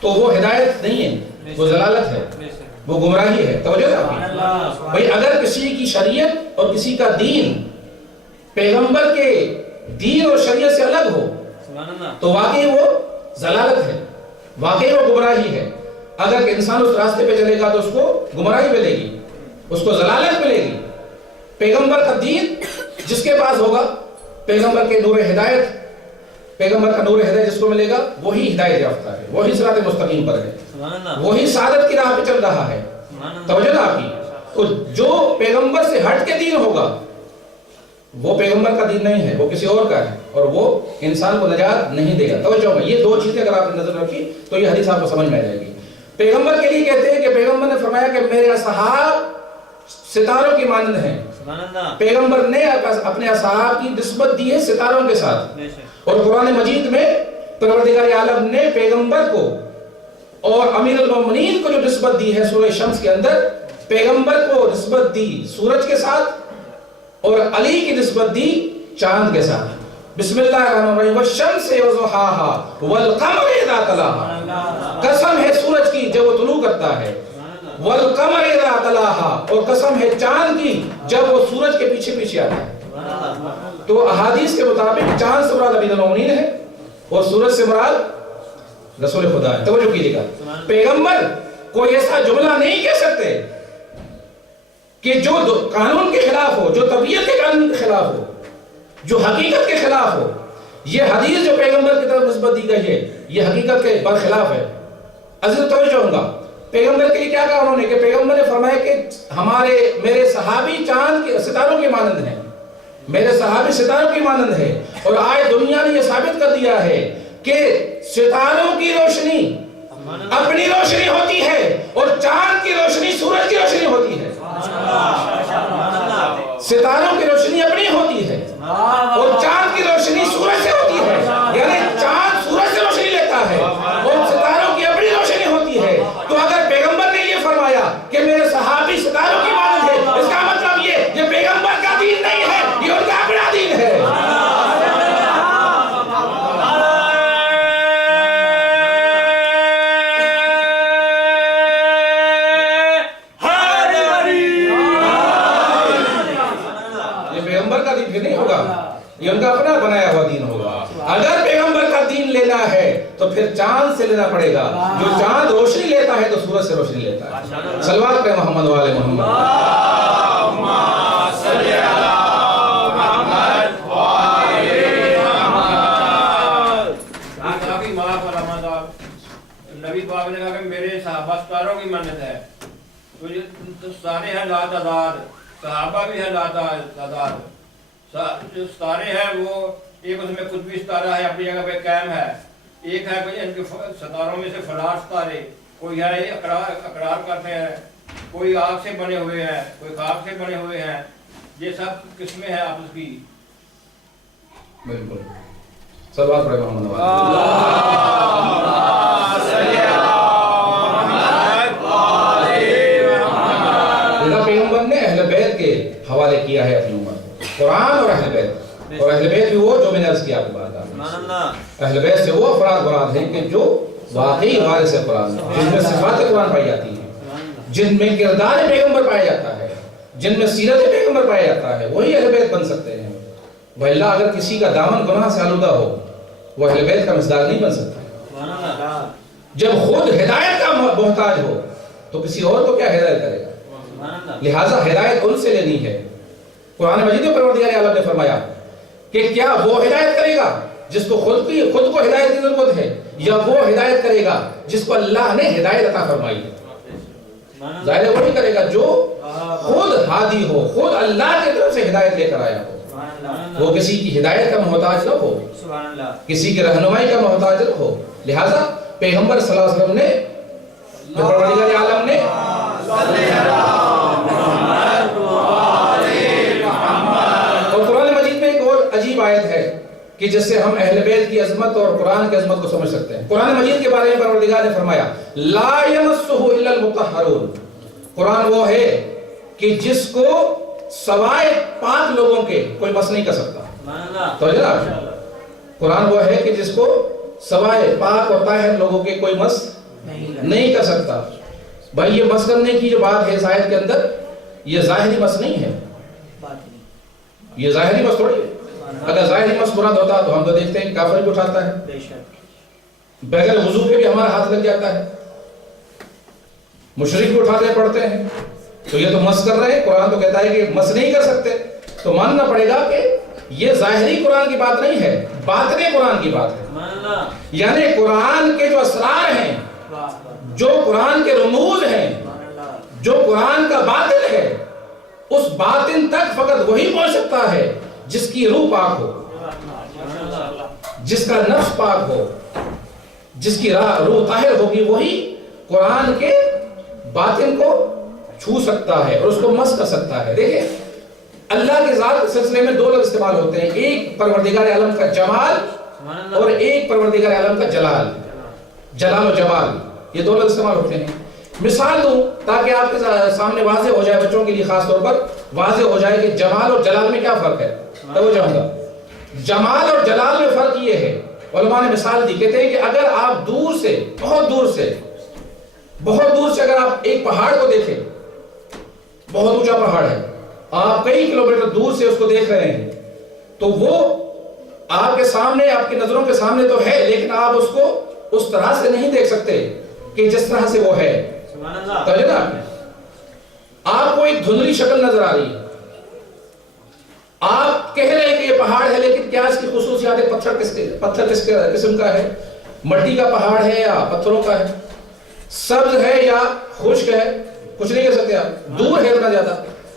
تو وہ ہدایت نہیں ہے، وہ ضلالت ہے، وہ گمراہی ہے۔ توجہ ہے آپ کی؟ بھئی اگر کسی کی شریعت اور کسی کا دین پیغمبر کے دین اور شریعت سے الگ ہو تو واقعی وہ ضلالت ہے، واقعی وہ گمراہی ہے۔ اگر انسان اس راستے پہ چلے گا تو اس کو گمراہی ملے گی، اس کو ضلالت ملے گی۔ پیغمبر کا دین جس کے پاس ہوگا، پیغمبر کے نور ہدایت، پیغمبر کا نور ہدایت جس کو ملے گا وہی ہدایت یافتہ ہے، وہی صراط مستقیم پر ہے، وہی سعادت کی راہ پہ چل رہا ہے۔ توجہ آپ کی؟ تو جو پیغمبر سے ہٹ کے دین ہوگا وہ پیغمبر کا دین نہیں ہے، وہ کسی اور کا ہے، اور وہ انسان کو نجات نہیں دے گا۔ توجہ میں یہ دو چیزیں اگر آپ نے نظر رکھی تو یہ حدیث آپ کو سمجھ میں آ جائے گی۔ پیغمبر کے لیے کہتے ہیں کہ پیغمبر نے فرمایا کہ میرے اصحاب ستاروں کی مانند ہیں۔ پیغمبر نے اپنے اصحاب کی نسبت دی ہے ستاروں کے ساتھ، اور قرآن مجید میں پروردگار عالم نے پیغمبر کو اور امیر المومنین کو جو نسبت دی ہے سورہ شمس کے اندر، پیغمبر کو نسبت دی سورج کے ساتھ اور علی کی نسبت دی چاند کے ساتھ۔ بسم اللہ الرحمن الرحیم، والشمس وضحاها والقمر اذا تلاها، قسم ہے سورج کی جب وہ طلوع کرتا ہے، والقمر اذا تلاها، اور قسم ہے چاند کی جب وہ سورج کے پیچھے پیچھے آتا ہے۔ تو احادیث کے مطابق چاند سے مراد امیر المومنین ہے اور سورج سے مراد رسول خدا ہے۔ توجہ کیجیے گا، پیغمبر کوئی ایسا جملہ نہیں کہہ سکتے کہ جو قانون کے خلاف ہو، جو طبیعت کے قانون کے خلاف ہو، جو حقیقت کے خلاف ہو۔ یہ حدیث جو پیغمبر کی طرف نسبت دی گئی ہے یہ حقیقت کے برخلاف ہے۔ عزیز توجہ ہوں گا، پیغمبر کے لیے کیا کہا انہوں نے کہ پیغمبر نے فرمایا کہ میرے صحابی چاند کے ستاروں کی مانند ہیں، میرے صحابی ستاروں کی مانند ہے، اور آج دنیا نے یہ ثابت کر دیا ہے کہ ستاروں کی روشنی اپنی روشنی ہوتی ہے اور چاند کی روشنی سورج کی روشنی ہوتی ہے۔ ستاروں کی روشنی اپنی ہوتی ہے اور چاند کی روشنی سورج سے ہوتی ہے، یعنی چاند سورج سے روشنی لیتا ہے اور ستاروں کی اپنی روشنی ہوتی ہے۔ تو اگر پیغمبر نے یہ فرمایا کہ میرے صحابی ستاروں کی مانند ہے، اس کا مطلب یہ پیغمبر کا دین نہیں ہے، یہ ان کا اپنا دین ہے۔ پھر چاند سے لینا پڑے گا. جو چاند روشنی لیتا ہے تو سورج سے روشنی لیتا ہے. صلوات پہ محمد والے محمد. کافی معاف علامات آپ. نبی پاک نے کہا کہ میرے صحابہ ستاروں کی مانت ہے. تو یہ ستارے ہیں لا تعداد, صحابہ بھی ہیں لا تعداد. جو ستارے ہیں وہ ایک اس میں قطبی ستارہ ہے اپنی جگہ پہ قائم ہے. ایک ہے کہ ان کے ستاروں میں سے فلاح ستارے, کوئی ہے اقرار کرتے ہیں, کوئی آگ سے بنے ہوئے ہیں, کوئی خاک سے بنے ہوئے ہیں. یہ سب قسمیں ہیں آپس کی. بالکل. صلوات پڑھے محمد والے. پیغمبر نے اہل بیت کے حوالے کیا ہے اپنی امت, قرآن اور اہل بیت. اور اہل بیت بھی وہ جو میں نے عرض کیا آپ کی بات ہے. اہل بیت سے وہ افراد مراد ہیں کہ جو واقعی وارث قرآن, جن میں صفات قرآن پائی جاتی ہیں, جن میں کردار پیغمبر پایا جاتا ہے, جن میں سیرت پیغمبر پایا جاتا ہے, وہی اہل بیت بن سکتے ہیں. وَإِلَّا اگر کسی کا دامن گناہ سے آلودہ ہو وہ اہل بیت کا مصداق نہیں بن سکتا. جب خود ہدایت کا محتاج ہو تو کسی اور کو کیا ہدایت کرے گا. لہٰذا ہدایت ان سے لینی ہے. قرآن مجید میں پروردگار عالم نے فرمایا کہ کیا وہ ہدایت کرے گا جس کو خود کو ہدایت کی ضرورت ہے, یا وہ ہدایت کرے گا جس کو اللہ نے ہدایت عطا فرمائی ہے. ظاہر وہی کرے گا جو خود ہادی ہو, خود اللہ کی طرف سے ہدایت لے کر آیا ہو. وہ کسی کی ہدایت کا محتاج نہ ہو, کسی کی رہنمائی کا محتاج نہ ہو. لہٰذا پیغمبر صلی اللہ علیہ وسلم نے, پروردگار عالم نے اور قرآن مجید میں ایک اور عجیب آیت ہے کہ جس سے ہم اہل بیت کی عظمت اور قرآن کی عظمت کو سمجھ سکتے ہیں. قرآن مجید کے بارے میں پروردگار نے فرمایا لا یمسہ الا المطہرون. قرآن وہ ہے کہ جس کو سوائے پاک لوگوں کے کوئی مس نہیں کر سکتا. تو جناب قرآن وہ ہے کہ جس کو سوائے پاک اور طاہر لوگوں کے کوئی مس نہیں کر سکتا. بھائی یہ مس کرنے کی جو بات ہے زائد کے اندر, یہ ظاہری مس نہیں ہے, یہ ظاہری مس تھوڑی ہے. اگر ظاہری مس مراد ہوتا تو ہم تو دیکھتے ہیں کافر بھی اٹھاتا ہے, بغیر وضو کے بھی ہمارا ہاتھ لگ جاتا ہے, مشرک بھی اٹھاتے پڑھتے ہیں. تو یہ تو مس کر رہے ہیں. قرآن تو کہتا ہے کہ مس نہیں کر سکتے. تو ماننا پڑے گا کہ یہ ظاہری قرآن کی بات نہیں ہے, باطنی قرآن کی بات ہے. یعنی قرآن کے جو اسرار ہیں, جو قرآن کے رموز ہیں, جو قرآن کا باطن ہے, اس باطن تک فقط وہی پہنچ سکتا ہے جس کی روح پاک ہو, جس کا نفس پاک ہو, جس کی روح طاہر ہوگی, وہی قرآن کے باطن کو چھو سکتا ہے اور اس کو مس کر سکتا ہے. دیکھیں اللہ کے ذات کے سلسلے میں دو لفظ استعمال ہوتے ہیں, ایک پروردگار عالم کا جمال اور ایک پروردگار عالم کا جلال. جلال و جمال یہ دو لفظ استعمال ہوتے ہیں. مثال دوں تاکہ آپ کے سامنے واضح ہو جائے, بچوں کے لیے خاص طور پر واضح ہو جائے کہ جمال اور جلال میں کیا فرق ہے. توجہ ہوگا, جمال اور جلال میں فرق یہ ہے, علماء نے مثال دی, کہتے ہیں کہ اگر آپ دور سے بہت دور سے اگر آپ ایک پہاڑ کو دیکھیں, بہت اونچا پہاڑ ہے, آپ کئی کلومیٹر دور سے اس کو دیکھ رہے ہیں, تو وہ آپ کے سامنے, آپ کی نظروں کے سامنے تو ہے, لیکن آپ اس کو اس طرح سے نہیں دیکھ سکتے کہ جس طرح سے وہ ہے. توجہ نا, آپ کو ایک دھندلی شکل نظر آ رہی ہے, آپ کہہ رہے ہیں کہ یہ پہاڑ ہے, لیکن کیا اس کی خصوصیات ہے؟ پتھر کس قسم کا ہے, مٹی کا پہاڑ ہے یا پتھروں کا ہے, سبز ہے یا خشک ہے, کچھ نہیں کہہ سکتے آپ, دور ہے اتنا زیادہ,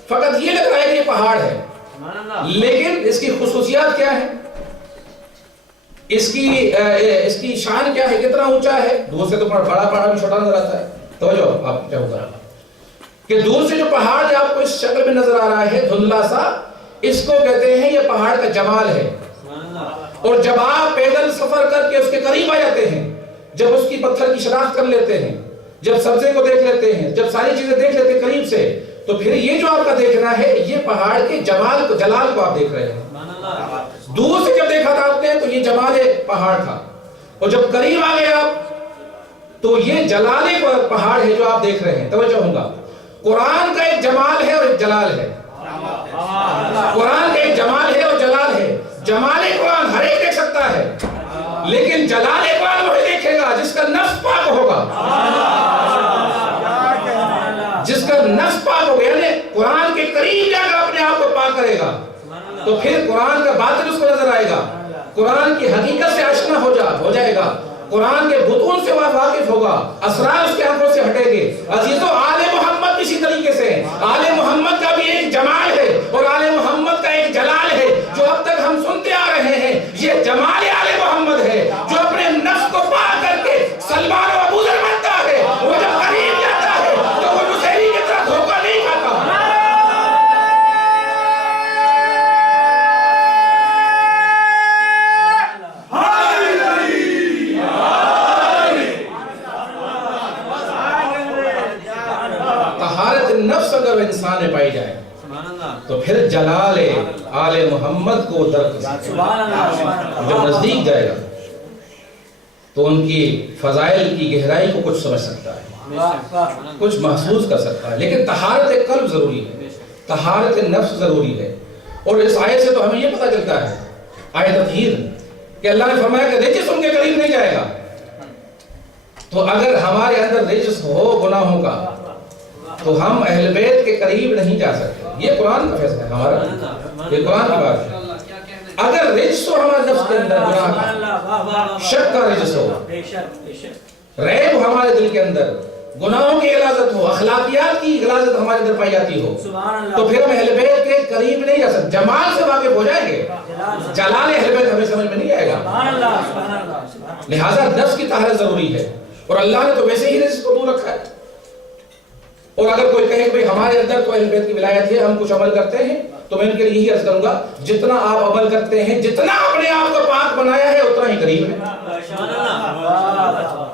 فقط یہ لگ رہا ہے کہ یہ پہاڑ ہے. لیکن اس کی خصوصیات کیا ہے, اس کی شان کیا ہے, کتنا اونچا ہے؟ دور سے تو بڑا پہاڑ بھی چھوٹا نظر آتا ہے. توجہ, آپ کیا ہوگا کہ دور سے جو پہاڑ آپ کو اس شکل میں نظر آ رہا ہے دھندلا سا, اس کو کہتے ہیں یہ پہاڑ کا جمال ہے. اور جب آپ پیدل سفر کر کے اس کے قریب آ جاتے ہیں, جب اس کی پتھر کی شناخت کر لیتے ہیں, جب سبزے کو دیکھ لیتے ہیں, جب ساری چیزیں دیکھ لیتے ہیں قریب سے, تو پھر یہ جو آپ کا دیکھنا ہے یہ پہاڑ کے جمال کو, جلال کو آپ دیکھ رہے ہیں. دور سے جب دیکھا تھا آپ نے تو یہ جمال پہاڑ تھا, اور جب قریب آ گئے آپ تو یہ جلال پہاڑ ہے جو آپ دیکھ رہے ہیں. توجہ ہوگا, قرآن کا ایک جمال ہے اور ایک جلال ہے. قرآن کا ایک جمال ہے اور جلال ہے. جمال قرآن ہر ایک دیکھ سکتا ہے, لیکن جلال قرآن وہی دیکھے گا جب نفس پاک ہو گیا یعنی قرآن کے قریب جا کر اپنے آپ کو پاک کرے گا تو پھر قرآن کا باطل اس کو نظر آئے گا، قرآن کی حقیقت سے آشنا ہو جائے گا، قرآن کے بطون سے وہ واقف ہوگا، اسرار اس کے آنکھوں سے ہٹیں گے۔ عزیزو آل محمد اسی طریقے سے ہیں، آل محمد کا بھی ایک جمال ہے اور آل محمد کا ایک جلال ہے جو اب تک ہم سنتے آ رہے ہیں۔ یہ جمال آل محمد ہے جو اپنے نفس کو پاک کر کے سلمان و ابو ذر بنتا ہے، وہ جب قریب جاتا ہے تو وہ نصیری کی طرح دھوکہ نہیں کھاتا۔ طہارت نفس اگر انسان میں پائی جائے تو پھر جلال آل محمد کو درک جو نزدیک جائے گا تو ان کی فضائل کی گہرائی کو کچھ سمجھ سکتا ہے، کچھ محسوس کر سکتا ہے۔ لیکن طہارت قلب ضروری ہے، طہارت نفس ضروری ہے۔ اور اس آیت سے تو ہمیں یہ پتہ چلتا ہے، آیت تطہیر، کہ اللہ نے فرمایا کہ رجس ان کے قریب نہیں جائے گا۔ تو اگر ہمارے اندر رجس ہو گناہوں کا تو ہم اہل بیت کے قریب نہیں جا سکتے۔ یہ قرآن کا فیصلہ ہے ہمارا، یہ قرآن کی بات ہے۔ اگر رجس ہو ہمارے نفس کے اندر، گناہ کا شک کا رجس ہو، ریب ہمارے دل کے اندر، گناہوں کی غلاظت ہو، اخلاقیات کی غلاظت ہمارے اندر پائی جاتی ہو، تو پھر ہم اہل بیت کے قریب نہیں جا سکتے۔ جمال سے واقف ہو جائیں گے، جلال اہل بیت ہمیں سمجھ میں نہیں آئے گا۔ لہٰذا نفس کی طہارت ضروری ہے، اور اللہ نے تو ویسے ہی رجس کو دور رکھا ہے۔ اور اگر کوئی کہے کہ ہمارے اندر تو اہل بیت کی ولایت ہے، ہم کچھ عمل کرتے ہیں، تو میں ان کے لیے یہی عرض کروں گا، جتنا آپ عمل کرتے ہیں، جتنا اپنے آپ کو پاک بنایا ہے، اتنا ہی قریب ہے۔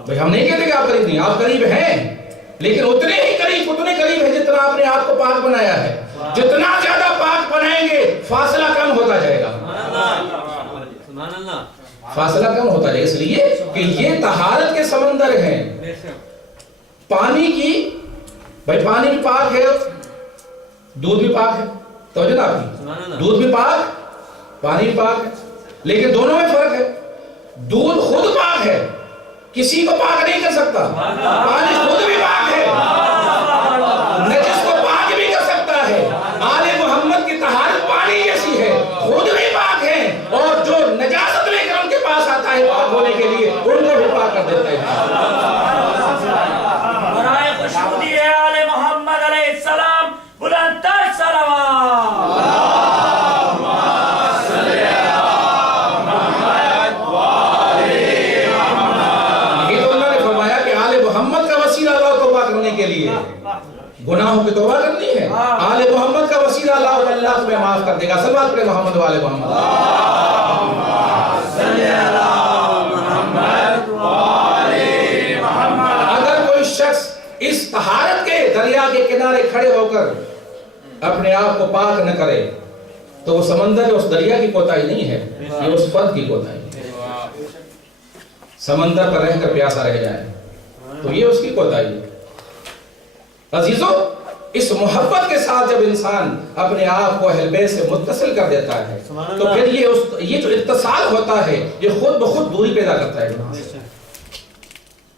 بھئی ہم نہیں کہتے کہ آپ قریب نہیں، آپ قریب ہیں، لیکن اتنے قریب ہے جتنا اپنے آپ کو پاک بنایا ہے۔ جتنا زیادہ پاک بنائیں گے فاصلہ کم ہوتا جائے گا، فاصلہ کم ہوتا جائے گا، اس لیے کہ یہ طہارت کے سمندر ہیں۔ پانی کی، بھائی پانی بھی پاک ہے، دودھ بھی پاک ہے، توجہ نہ آپ کی، دودھ بھی پاک، پانی بھی پاک ہے، لیکن دونوں میں فرق ہے۔ دودھ خود پاک ہے، کسی کو پاک نہیں کر سکتا، پانی خود بھی پاک ہے، نجس کو پاک بھی کر سکتا ہے۔ آل محمد کی طہارت پانی جیسی ہے، خود بھی پاک ہے، اور جو نجاست لے کر ان کے پاس آتا ہے پاک ہونے کے لیے، ان کو بھی پاک کر دیتا ہے۔ برائے خوشنودی ہے آل محمد علیہ السلام، بلند تر صلوات۔ اللہم صلی علی محمد وآل محمد۔ یہ تو اللہ نے فرمایا کہ آل محمد کا وسیلہ اللہ کو توبہ کرنے کے لیے، گناہوں کی توبہ کرنی ہے، آل محمد کا وسیلہ اللہ تمہیں معاف کر دے گا۔ صلوات پڑھیں محمد و آل محمد۔ اللہم صلی علی محمد وآل محمد۔ اگر کوئی شخص اس طہارت کے دریا کے کنارے کھڑے ہو کر اپنے آپ کو پاک نہ کرے تو وہ سمندر اس دریا کی کوتاہی نہیں ہے، یہ اس فرد کی کوتاہی ہے۔ سمندر پر رہ کر پیاسا رہ جائے تو یہ اس کی کوتاہی ہے۔ عزیزو، اس محبت کے ساتھ جب انسان اپنے آپ کو اہل بیت سے متصل کر دیتا ہے تو پھر یہ جو اتصال ہوتا ہے یہ خود بخود دوری پیدا کرتا ہے۔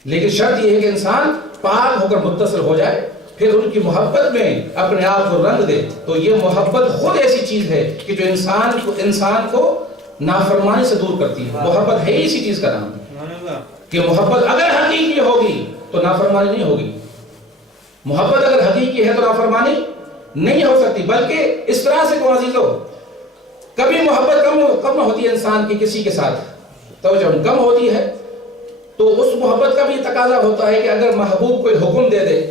لیکن شرط یہ ہے کہ انسان پاک ہو کر متصل ہو جائے، پھر ان کی محبت میں اپنے آپ کو رنگ دے، تو یہ محبت خود ایسی چیز ہے کہ جو انسان کو نافرمانی سے دور کرتی ہے۔ محبت ہے اسی چیز کا نام کہ محبت اگر حقیقی ہوگی تو نافرمانی نہیں ہوگی، محبت اگر حقیقی ہے تو نافرمانی نہیں ہو سکتی۔ بلکہ اس طرح سے کو عزیزو، کبھی محبت کم ہوتی ہے انسان کی کسی کے ساتھ، تو جب کم ہوتی ہے تو اس محبت کا بھی تقاضا ہوتا ہے کہ اگر محبوب کوئی حکم دے دے،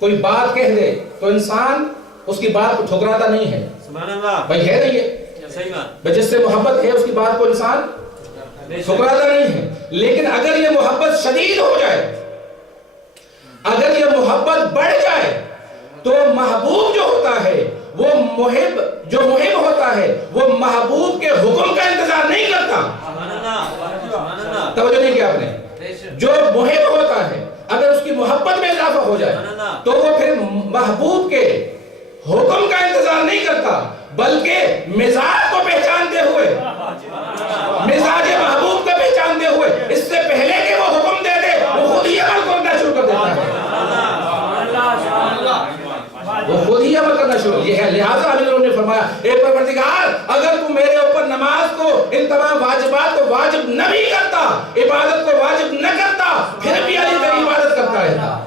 کوئی بات کہہ دے تو انسان اس کی بات کو ٹھکراتا نہیں ہے۔ بھائی ہے نہیں ہے، جس سے محبت ہے اس کی بات کو انسان ٹھکراتا نہیں ہے۔ لیکن اگر یہ محبت شدید ہو جائے، اگر یہ محبت بڑھ جائے تو محبوب جو ہوتا ہے وہ محب ہوتا ہے وہ محبوب کے حکم کا انتظار نہیں کرتا۔ توجہ نہیں کیا آپ نے؟ جو محب ہوتا ہے اگر اس کی محبت میں اضافہ ہو جائے تو وہ پھر محبوب کے حکم کا انتظار نہیں کرتا، بلکہ مزاج کو پہچانتے ہوئے، مزاج محبوب کو پہچانتے ہوئے، اس سے پہلے کہ وہ حکم دے دے وہ خود ہی عمل کرنا شروع کر دیتا ہے۔ واجب نہ بھی کرتا، عبادت کو واجب نہ کرتا، پھر بھی علی تیری عبادت کرتا رہتا۔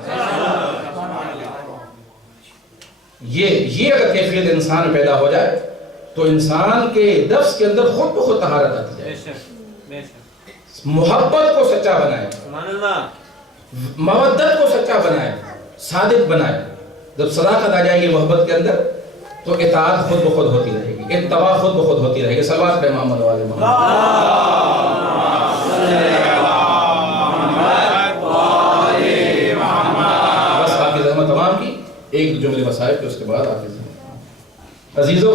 یہ اگر کیفیت انسان میں پیدا ہو جائے تو انسان کے نفس کے اندر خود بخود طہارت آتی جائے، محبت کو سچا بنائے، مودت کو سچا بنائے، صادق بنائے۔ جب صداقت آ جائے گی محبت کے اندر تو اطاعت خود بخود ہوتی رہے گی، اتباع خود بخود ہوتی رہے گی۔ صلوات پہ محمد و آل محمد۔ بس آپ کی زحمت تمام کی، ایک جملے مسائل کے اس کے بعد آپ کی زحمت۔ عزیزو،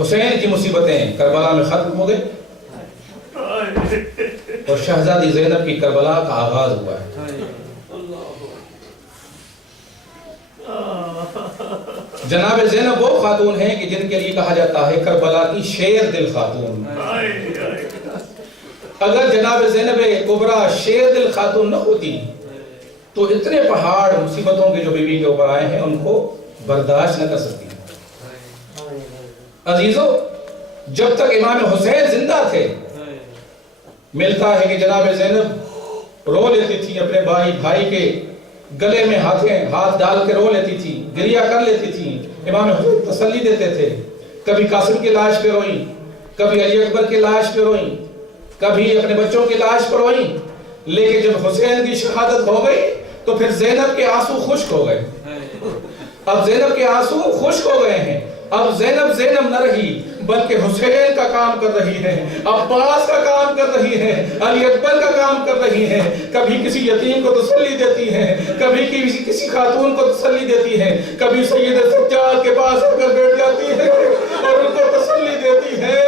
حسین کی مصیبتیں کربلا میں ختم ہو گئی اور شہزادی زینب کی کربلا کا آغاز ہوا ہے۔ جناب زینب وہ خاتون ہیں کہ جن کے لیے کہا جاتا ہے کربلا کی شیر دل خاتون۔ اگر جناب زینب کبریٰ شیر دل خاتون نہ ہوتی تو اتنے پہاڑ مصیبتوں کے جو بیوی کے اوپر آئے ہیں ان کو برداشت نہ کر سکتی۔ عزیزو، جب تک امام حسین زندہ تھے ملتا ہے کہ جناب زینب رو لیتی تھی، اپنے بھائی کے گلے میں ہاتھ ڈال کے رو لیتی تھی، گریہ کر لیتی تھی۔ امام حسین تسلی دیتے تھے، کبھی قاسم کی لاش پہ روئیں، کبھی علی اکبر کی لاش پہ روئیں، کبھی اپنے بچوں کی لاش پر روئیں۔ لیکن جب حسین کی شہادت ہو گئی تو پھر زینب کے آنسو خشک ہو گئے۔ اب زینب کے آنسو خشک ہو گئے ہیں۔ اب زینب نہ رہی بلکہ حسین کا کام کر رہی ہے، عباس کا کام کر رہی ہے، علی اکبر کا کام کر رہی ہے۔ کبھی کسی یتیم کو تسلی دیتی ہے، کبھی کسی خاتون کو تسلی دیتی ہے، کبھی سید سجاد کے پاس آ کر بیٹھ جاتی ہے اور ان کو تسلی دیتی ہے۔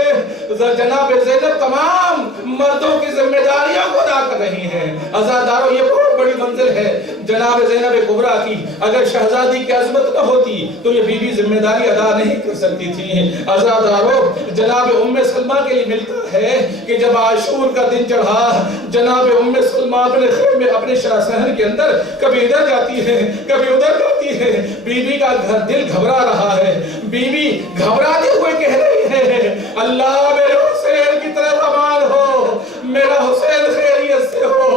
جناب زینب تمام مردوں کی ذمہ داریوں کو ادا کر رہی ہیں۔ عزاداروں، یہ بہت بڑی منزل ہے جناب زینب کبریٰ کی۔ اگر شہزادی کی عظمت نہ ہوتی تو یہ بیوی ذمہ داری ادا نہیں کر سکتی تھی۔ عزاداروں، جناب ام سلمہ کے لیے ملتا ہے کہ جب عاشور کا دن چڑھا، جناب ام سلمہ اپنے خیمے اپنے صحن کے اندر کبھی ادھر جاتی ہے کبھی ادھر جاتی ہے۔ بیوی کا دل گھبرا رہا ہے، بیوی گھبراتے ہوئے کہہ رہی ہے، اللہ میرے حسین کی طرف امان ہو، میرا حسین خیریت سے ہو۔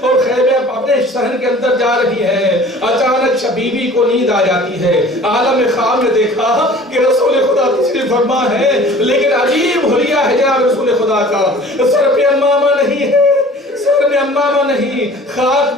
اور خیمے اپنے صحن کے اندر جا رہی ہے، اچانک بیوی کو نیند آ جاتی ہے۔ عالم خواب نے دیکھا کہ رسول خدا تشریف فرما ہے، لیکن عجیب حلیہ ہے جناب رسول خدا کا، سر پہ امامہ نہیں ہے، سر میں امامہ نہیں، خاک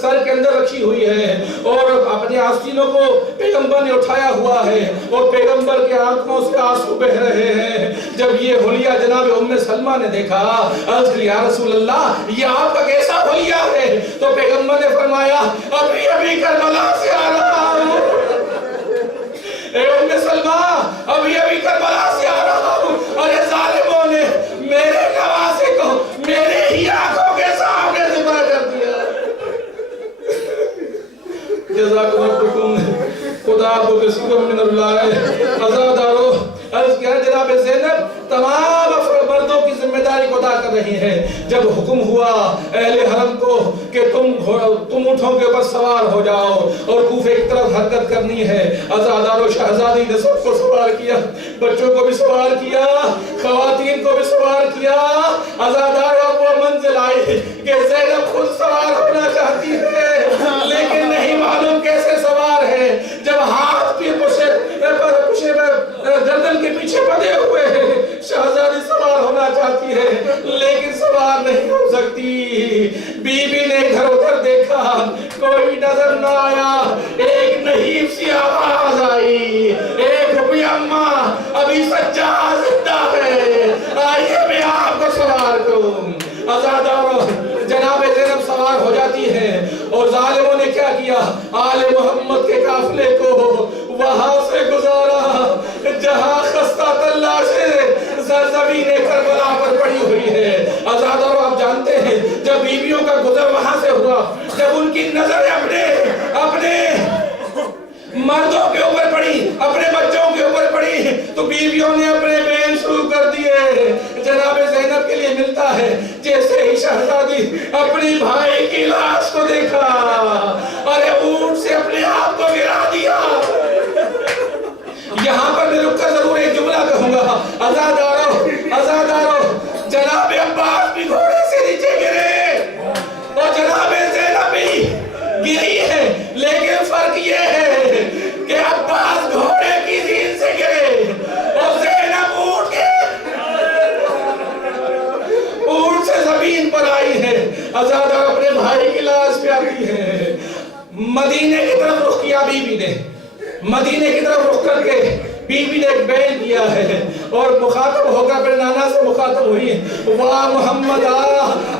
سر کے اندر رکھی ہوئی ہے اور اپنے آستینوں کو پیغمبر نے اٹھایا ہوا ہے اور پیغمبر کے آنکھوں سے آنسو بہ رہے ہیں۔ جب یہ حلیہ جناب ام سلمہ نے دیکھا، عرض کی یا رسول اللہ یہ آپ کا کیسا حلیہ ہے؟ تو پیغمبر نے فرمایا ابھی کربلا سے آ رہا ہوں، اے ام سلمہ ابھی کربلا سے آ رہا ہوں، اور یہ ظالموں نے میرے نواسے کو میرے ہی آنکھوں کے سامنے ذبح کر دیا۔ جزاکم ربکم، خدا آپ کو کسکم من اللہ۔ عزادارو، عرض کیا جناب زینب تمام مردوں کی ذمہ داری کو ادا کر رہی ہے۔ جب حکم ہوا اہل حرم کو کہ تم اونٹوں کے اوپر سوار ہو جاؤ اور کوفے کی طرف حرکت کرنی ہے، عزادارو شہزادی نے سب کو سوار کیا، بچوں کو بھی سوار کیا، خواتین کو بھی سوار کیا۔ عزادارو اب وہ منزل آئی کہ زینب خود سوار ہونا چاہتی ہے لیکن نہیں معلوم کیسے سوار ہے۔ جب ہاتھ بھی گردن کے پیچھے بندھے ہوئے ہیں، شہزادی سوار ہونا چاہتی ہے لیکن سوار نہیں ہو سکتی۔ بی بی نے ادھر ادھر دیکھا، کوئی نظر نہ آیا۔ ایک نحیف سی آواز آئی، ایک روپی اماں ابھی سجاد زندہ ہے، آئیے میں آپ کو سوار کروں۔ عزادارو، جناب زینب سوار ہو جاتی ہے اور ظالموں نے کیا کیا؟ آل محمد کے قافلے کو وہاں سے گزارا جہاں خستہ تلاشیں زمین کربلا پر پڑی ہوئی ہے۔ عزادارو، آپ جانتے ہیں جب بیویوں کا گزر وہاں سے ہوا، جب ان کی نظر اپنے مردوں کے اوپر پڑی، اپنے بچوں کے اوپر پڑی، تو بیویوں نے اپنے بین شروع کر دیے۔ جناب زینب کے لیے ملتا ہے جیسے ہی شہزادی اپنی بھائی کی لاش کو دیکھا، ارے اونٹ سے اپنے آپ کو گرا دیا۔ یہاں پر میں رک کر عزادارو جناب عباس بھی گھوڑے سے نیچے گرے اور جناب زینب بھی گری ہے، لیکن فرق یہ ہے کہ عباس گھوڑے کی زین سے گرے اور زینب اونٹ سے زمین پر آئی ہے۔ عزادار اپنے بھائی کی لاش پہ آتی ہے، مدینے کی طرف رخ کیا بی بی نے، مدینے کی طرف رخ کر کے بی بی نے ایک بیان کیا ہے اور مخاطب ہو کر اپنے نانا سے مخاطب ہوئی ہے، واہ محمد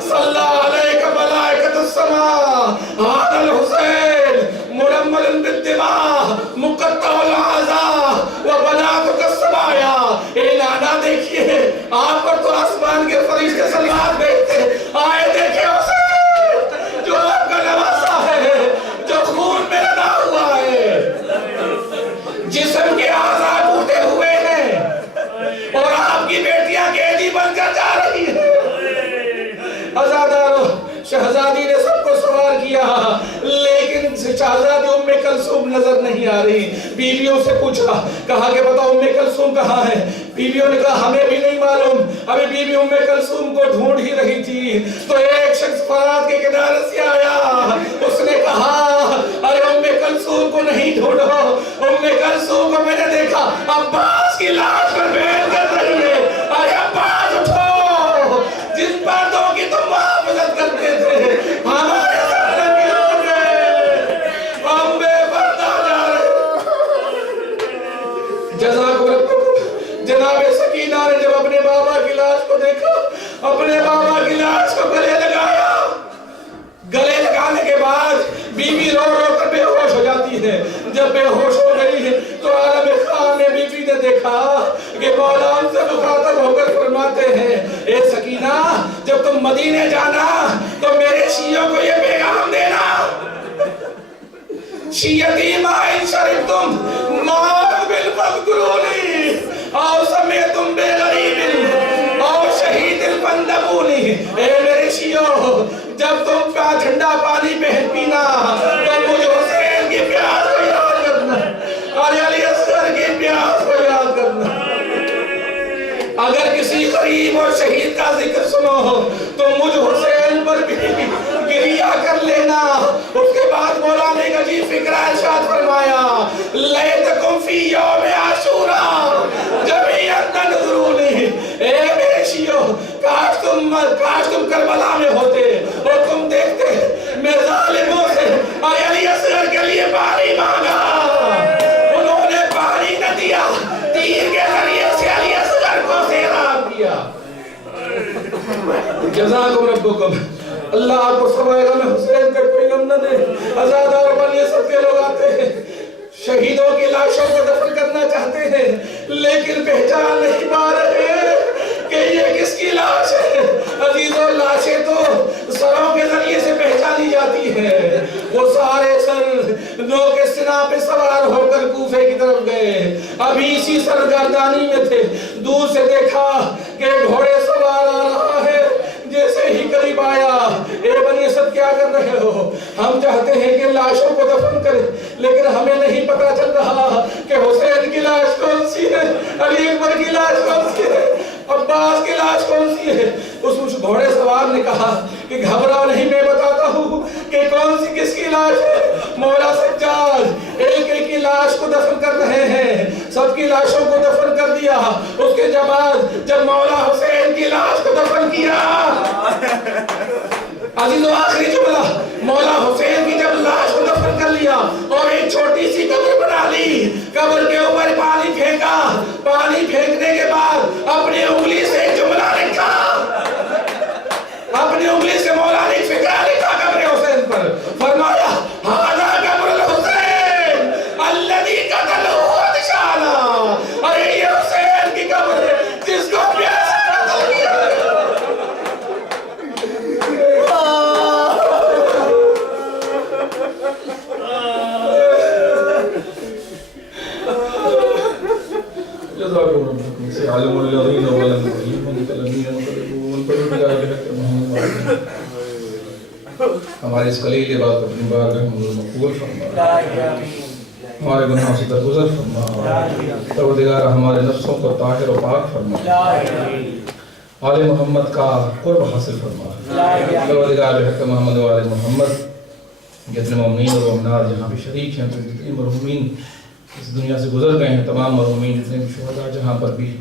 صلی علیہ ملائکۃ السماء هذا الحسین مرمل بالدماء مقطع الاعضاء وبناتک السمایا۔ اے نانا دیکھیے آپ پر تو آسمان کے فرشتے صلوات بھیجتے، آئے دیکھیں حسین جو آپ کا نواسا ہے، جو خون میں لگا ہوا ہے، جسم کے اعضاء ٹوٹے ہوئے ہیں اور آپ کی بیٹیاں قیدی بن کر جا رہی ہیں۔ عزادارو شہزادی نے سب کو سوار کیا لیکن شہزادی ام کلثوم نظر نہیں آ رہی۔ بیویوں سے پوچھا، کہا کہ بتاؤ ام کلثوم کہاں ہے؟ بیویوں نے کہا ہمیں بھی نہیں معلوم۔ ابھی بیوی ام کلثوم کو ڈھونڈ ہی رہی تھی تو ایک شخص فرات کے کنارے سے آیا، اس نے کہا ارے ام کلثوم کو نہیں ڈھونڈو، ام کلثوم کو میں نے دیکھا عباس کی لاش پر بیٹھ کر رہی ہے۔ ارے عباس اٹھو، جن پردوں کی تم محافظت کرتے تھے ہمارے سامنے بھی ہو گئے، ہم بے پردہ جا رہے۔ جزاک ربکم۔ جناب سکینہ نے جب اپنے بابا کی لاش کو دیکھا، اپنے بابا کی لاش کو گلے لگایا، گلے لگانے کے بعد بی بی رو رو کر بے ہوش ہو جاتی ہے۔ جب بے ہوش ہو گئی ہے تو عالم خان نے بی بی نے دیکھا کہ مولا ان سے مخاطب ہو کر فرماتے ہیں، اے سکینہ جب تم مدینے جانا تو میرے شیعوں کو یہ پیغام دینا، شیعتی ما ان شربتم موت بالفقرونی او سمیتم بے غریب او شہید الفندقونی۔ اے میرے شیعوں جب تم ٹھنڈا پانی پہن پینا تو مجھے حسین کی پیاس کو یاد کرنا اور علی اصغر کی پیاس کو یاد کرنا۔ اگر کسی غریب اور شہید کا ذکر سنو تو مجھ حسین پر بھی گریہ کر لینا۔ اس کے بعد مولا نے ایک عجیب فکرہ ارشاد فرمایا، لیتکم فی یوم عاشوراء جمیعا تنظرونی۔ اے میرے شیعوں کاش تم کربلا میں ہوتے اور تم دیکھتے میں ظالموں سے اور علی اصغر کے لیے پانی مانگا، انہوں نے پانی نہ دیا، تیر کے ذریعے سے علی اصغر کو سیراب کیا۔ جزاکم ربکم۔ اللہ آپ کو سوائے غم حسین کا کوئی غم نہ دے۔ عزادار بن یہ سب کے لوگ آتے ہیں، شہیدوں کی لاشوں کو دفن کرنا چاہتے ہیں لیکن پہچان نہیں پا رہے کہ یہ کس کی لاش ہے۔ عزیزوں لاشیں تو سروں کے ذریعے سے پہچانی جاتی ہیں۔ وہ سارے سر نو کے سنا پہ سوار ہو کر کوفے کی طرف گئے، ابھی اسی سرگردانی میں تھے، دور سے دیکھا کہ گھوڑے سوار آ رہا ہے۔ جیسے ہی قریب آیا، اے بنی اسد کیا کر رہے ہو؟ ہم چاہتے ہیں کہ لاشوں کو دفن کریں لیکن ہمیں نہیں پتا چل رہا کہ حسین کی لاش کون سی ہے، علی اکبر کی لاش کون سی ہے، عباس کی لاش کون سی ہے۔ اس گھوڑے سوار نے کہا کہ گھبراؤ نہیں، میں بتاتا ہوں کہ کون سی کس کی لاش ہے۔ مولا سجاد ایک ایک کی لاش کو دفن کر رہے ہیں، سب کی لاشوں کو دفن کر دیا۔ اس کے بعد جب مولا حسین کی لاش کو دفن کیا، عزیزو آخری جملہ، مولا حسین کی جب لاش کو دفن کر لیا اور ایک چھوٹی سی قبر بنا لی، قبر کے اوپر پانی پھینکا، پانی پھینکنے کے بعد اپنی انگلی سے ایک جملہ لکھا، اپنی انگلی سے مولا نے فکرہ لکھا قبر حسین پر، فرمایا ھذا قبر الحسین الذی قتلہ دشانا۔ ارے یہ حسین کی قبر ہے جس کو پیار سے قتل کیا۔ جزاکم ربکم سے عالم الذین ولم یؤمنوا کلمین وقلبون پر محمد۔ ہمارے اس قلیل بات اپنی بارگاہ میں مقبول فرما۔ ہمارے گناہوں سے درگزر فرما پروردگار ہمارے نفسوں کو طاہر و پاک فرما آل محمد کا قرب حاصل فرما پروردگار بحق محمد و آل محمد جتنے مومنین اور مومنات جہاں بھی شریک ہیں جتنے مرحومین اس دنیا سے گزر گئے ہیں تمام مرحومین جتنے بھی شہداء جہاں پر بھی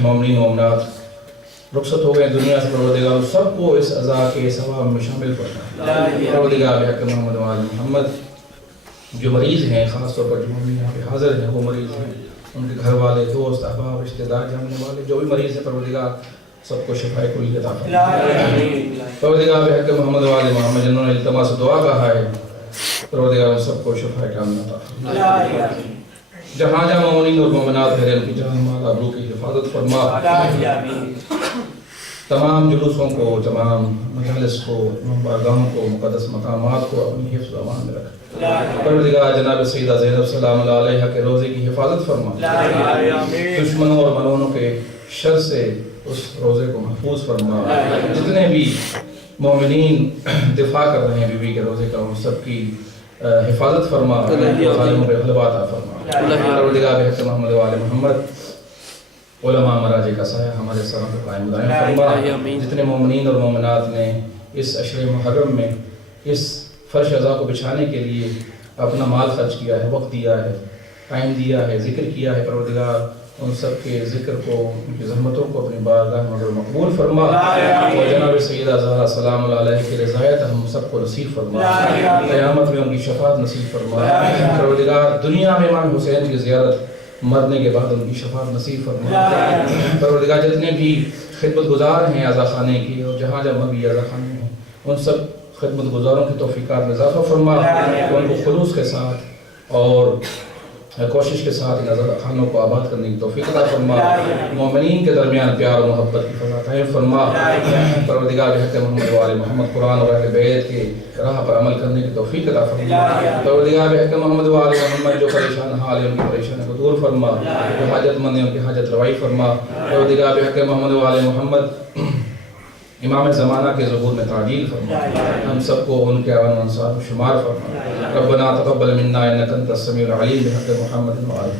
مومنین و مومنات رخصت ہو گئے دنیا سے پروردگار سب کو اس عزا کے ثواب میں شامل فرما پروردگار بحق محمد و آل محمد جو مریض ہیں خاص طور پر جو ہم یہاں پہ حاضر ہیں وہ مریض ہیں ان کے گھر والے دوست احباب رشتہ دار جاننے والے جو بھی مریض ہیں پروردگار سب کو شفاء کلی عطا فرما پروردگار بحق محمد و آل محمد جنہوں نے التماس دعا کہا ہے پروردگار سب کو شفاء کاملہ عطا فرما جہاں جہاں مومنین اور مومنات ہیں ان کی جان مال آبرو کی حفاظت فرما تمام جلوسوں کو تمام مجالس کو بارگاہوں کو مقدس مقامات کو اپنی حفظ و امان میں رکھ پروردگار جناب سیدہ زینب سلام اللہ علیہ کے روزے کی حفاظت فرما دشمنوں اور ملونوں کے شر سے اس روزے کو محفوظ فرما جتنے بھی مومنین دفاع کر رہے ہیں بی بی کے روزے کا ان سب کی حفاظت فرما ظالموں پہ غلبہ عطا فرما پروردگار بحق محمد و آل محمد علماء مراجع کا سایہ ہمارے سروں پہ قائم دائم فرما جتنے مومنین اور مومنات نے اس عشر محرم میں اس فرش عزا کو بچھانے کے لیے اپنا مال خرچ کیا ہے وقت دیا ہے ٹائم دیا ہے ذکر کیا ہے پروردگار ان سب کے ذکر کو ان کی زحمتوں کو اپنی بارگاہ میں مقبول فرما اور جناب سیدہ زہرا سلام اللہ علیہ کی رضایت ہم سب کو نصیب فرما قیامت میں ان کی شفاعت نصیب فرما پروردگار دنیا میں امام حسین کی زیارت مرنے کے بعد ان کی شفاعت نصیب فرما پروردگار جتنے بھی خدمت گزار ہیں عزا خانے کی اور جہاں جہاں بھی عزا خانے ہیں ان سب خدمت گزاروں کی توفیقات میں اضافہ فرما ان کو خلوص کے ساتھ اور کوشش کے ساتھ ان عزا خانوں کو آباد کرنے کی توفیق عطا فرما مومنین کے درمیان پیار و محبت کی فضا قائم فرما پروردگار بحق محمد و آل محمد قرآن اور اہل بیت کے راہ پر عمل کرنے کی توفیق عطا فرما پروردگار بحق محمد و آل محمد جو پریشان حال ہے ان کی پریشانی کو دور فرما جو حاجت مند ہیں ان کی حاجت روائی فرما پروردگار بحق محمد و آل محمد امام زمانہ کے ظہور میں تعجیل فرما ہم سب کو ان کے اعوان و انصار میں شمار فرما ربنا تقبل منا انک انت السمیع العلیم بحق محمد و آلہ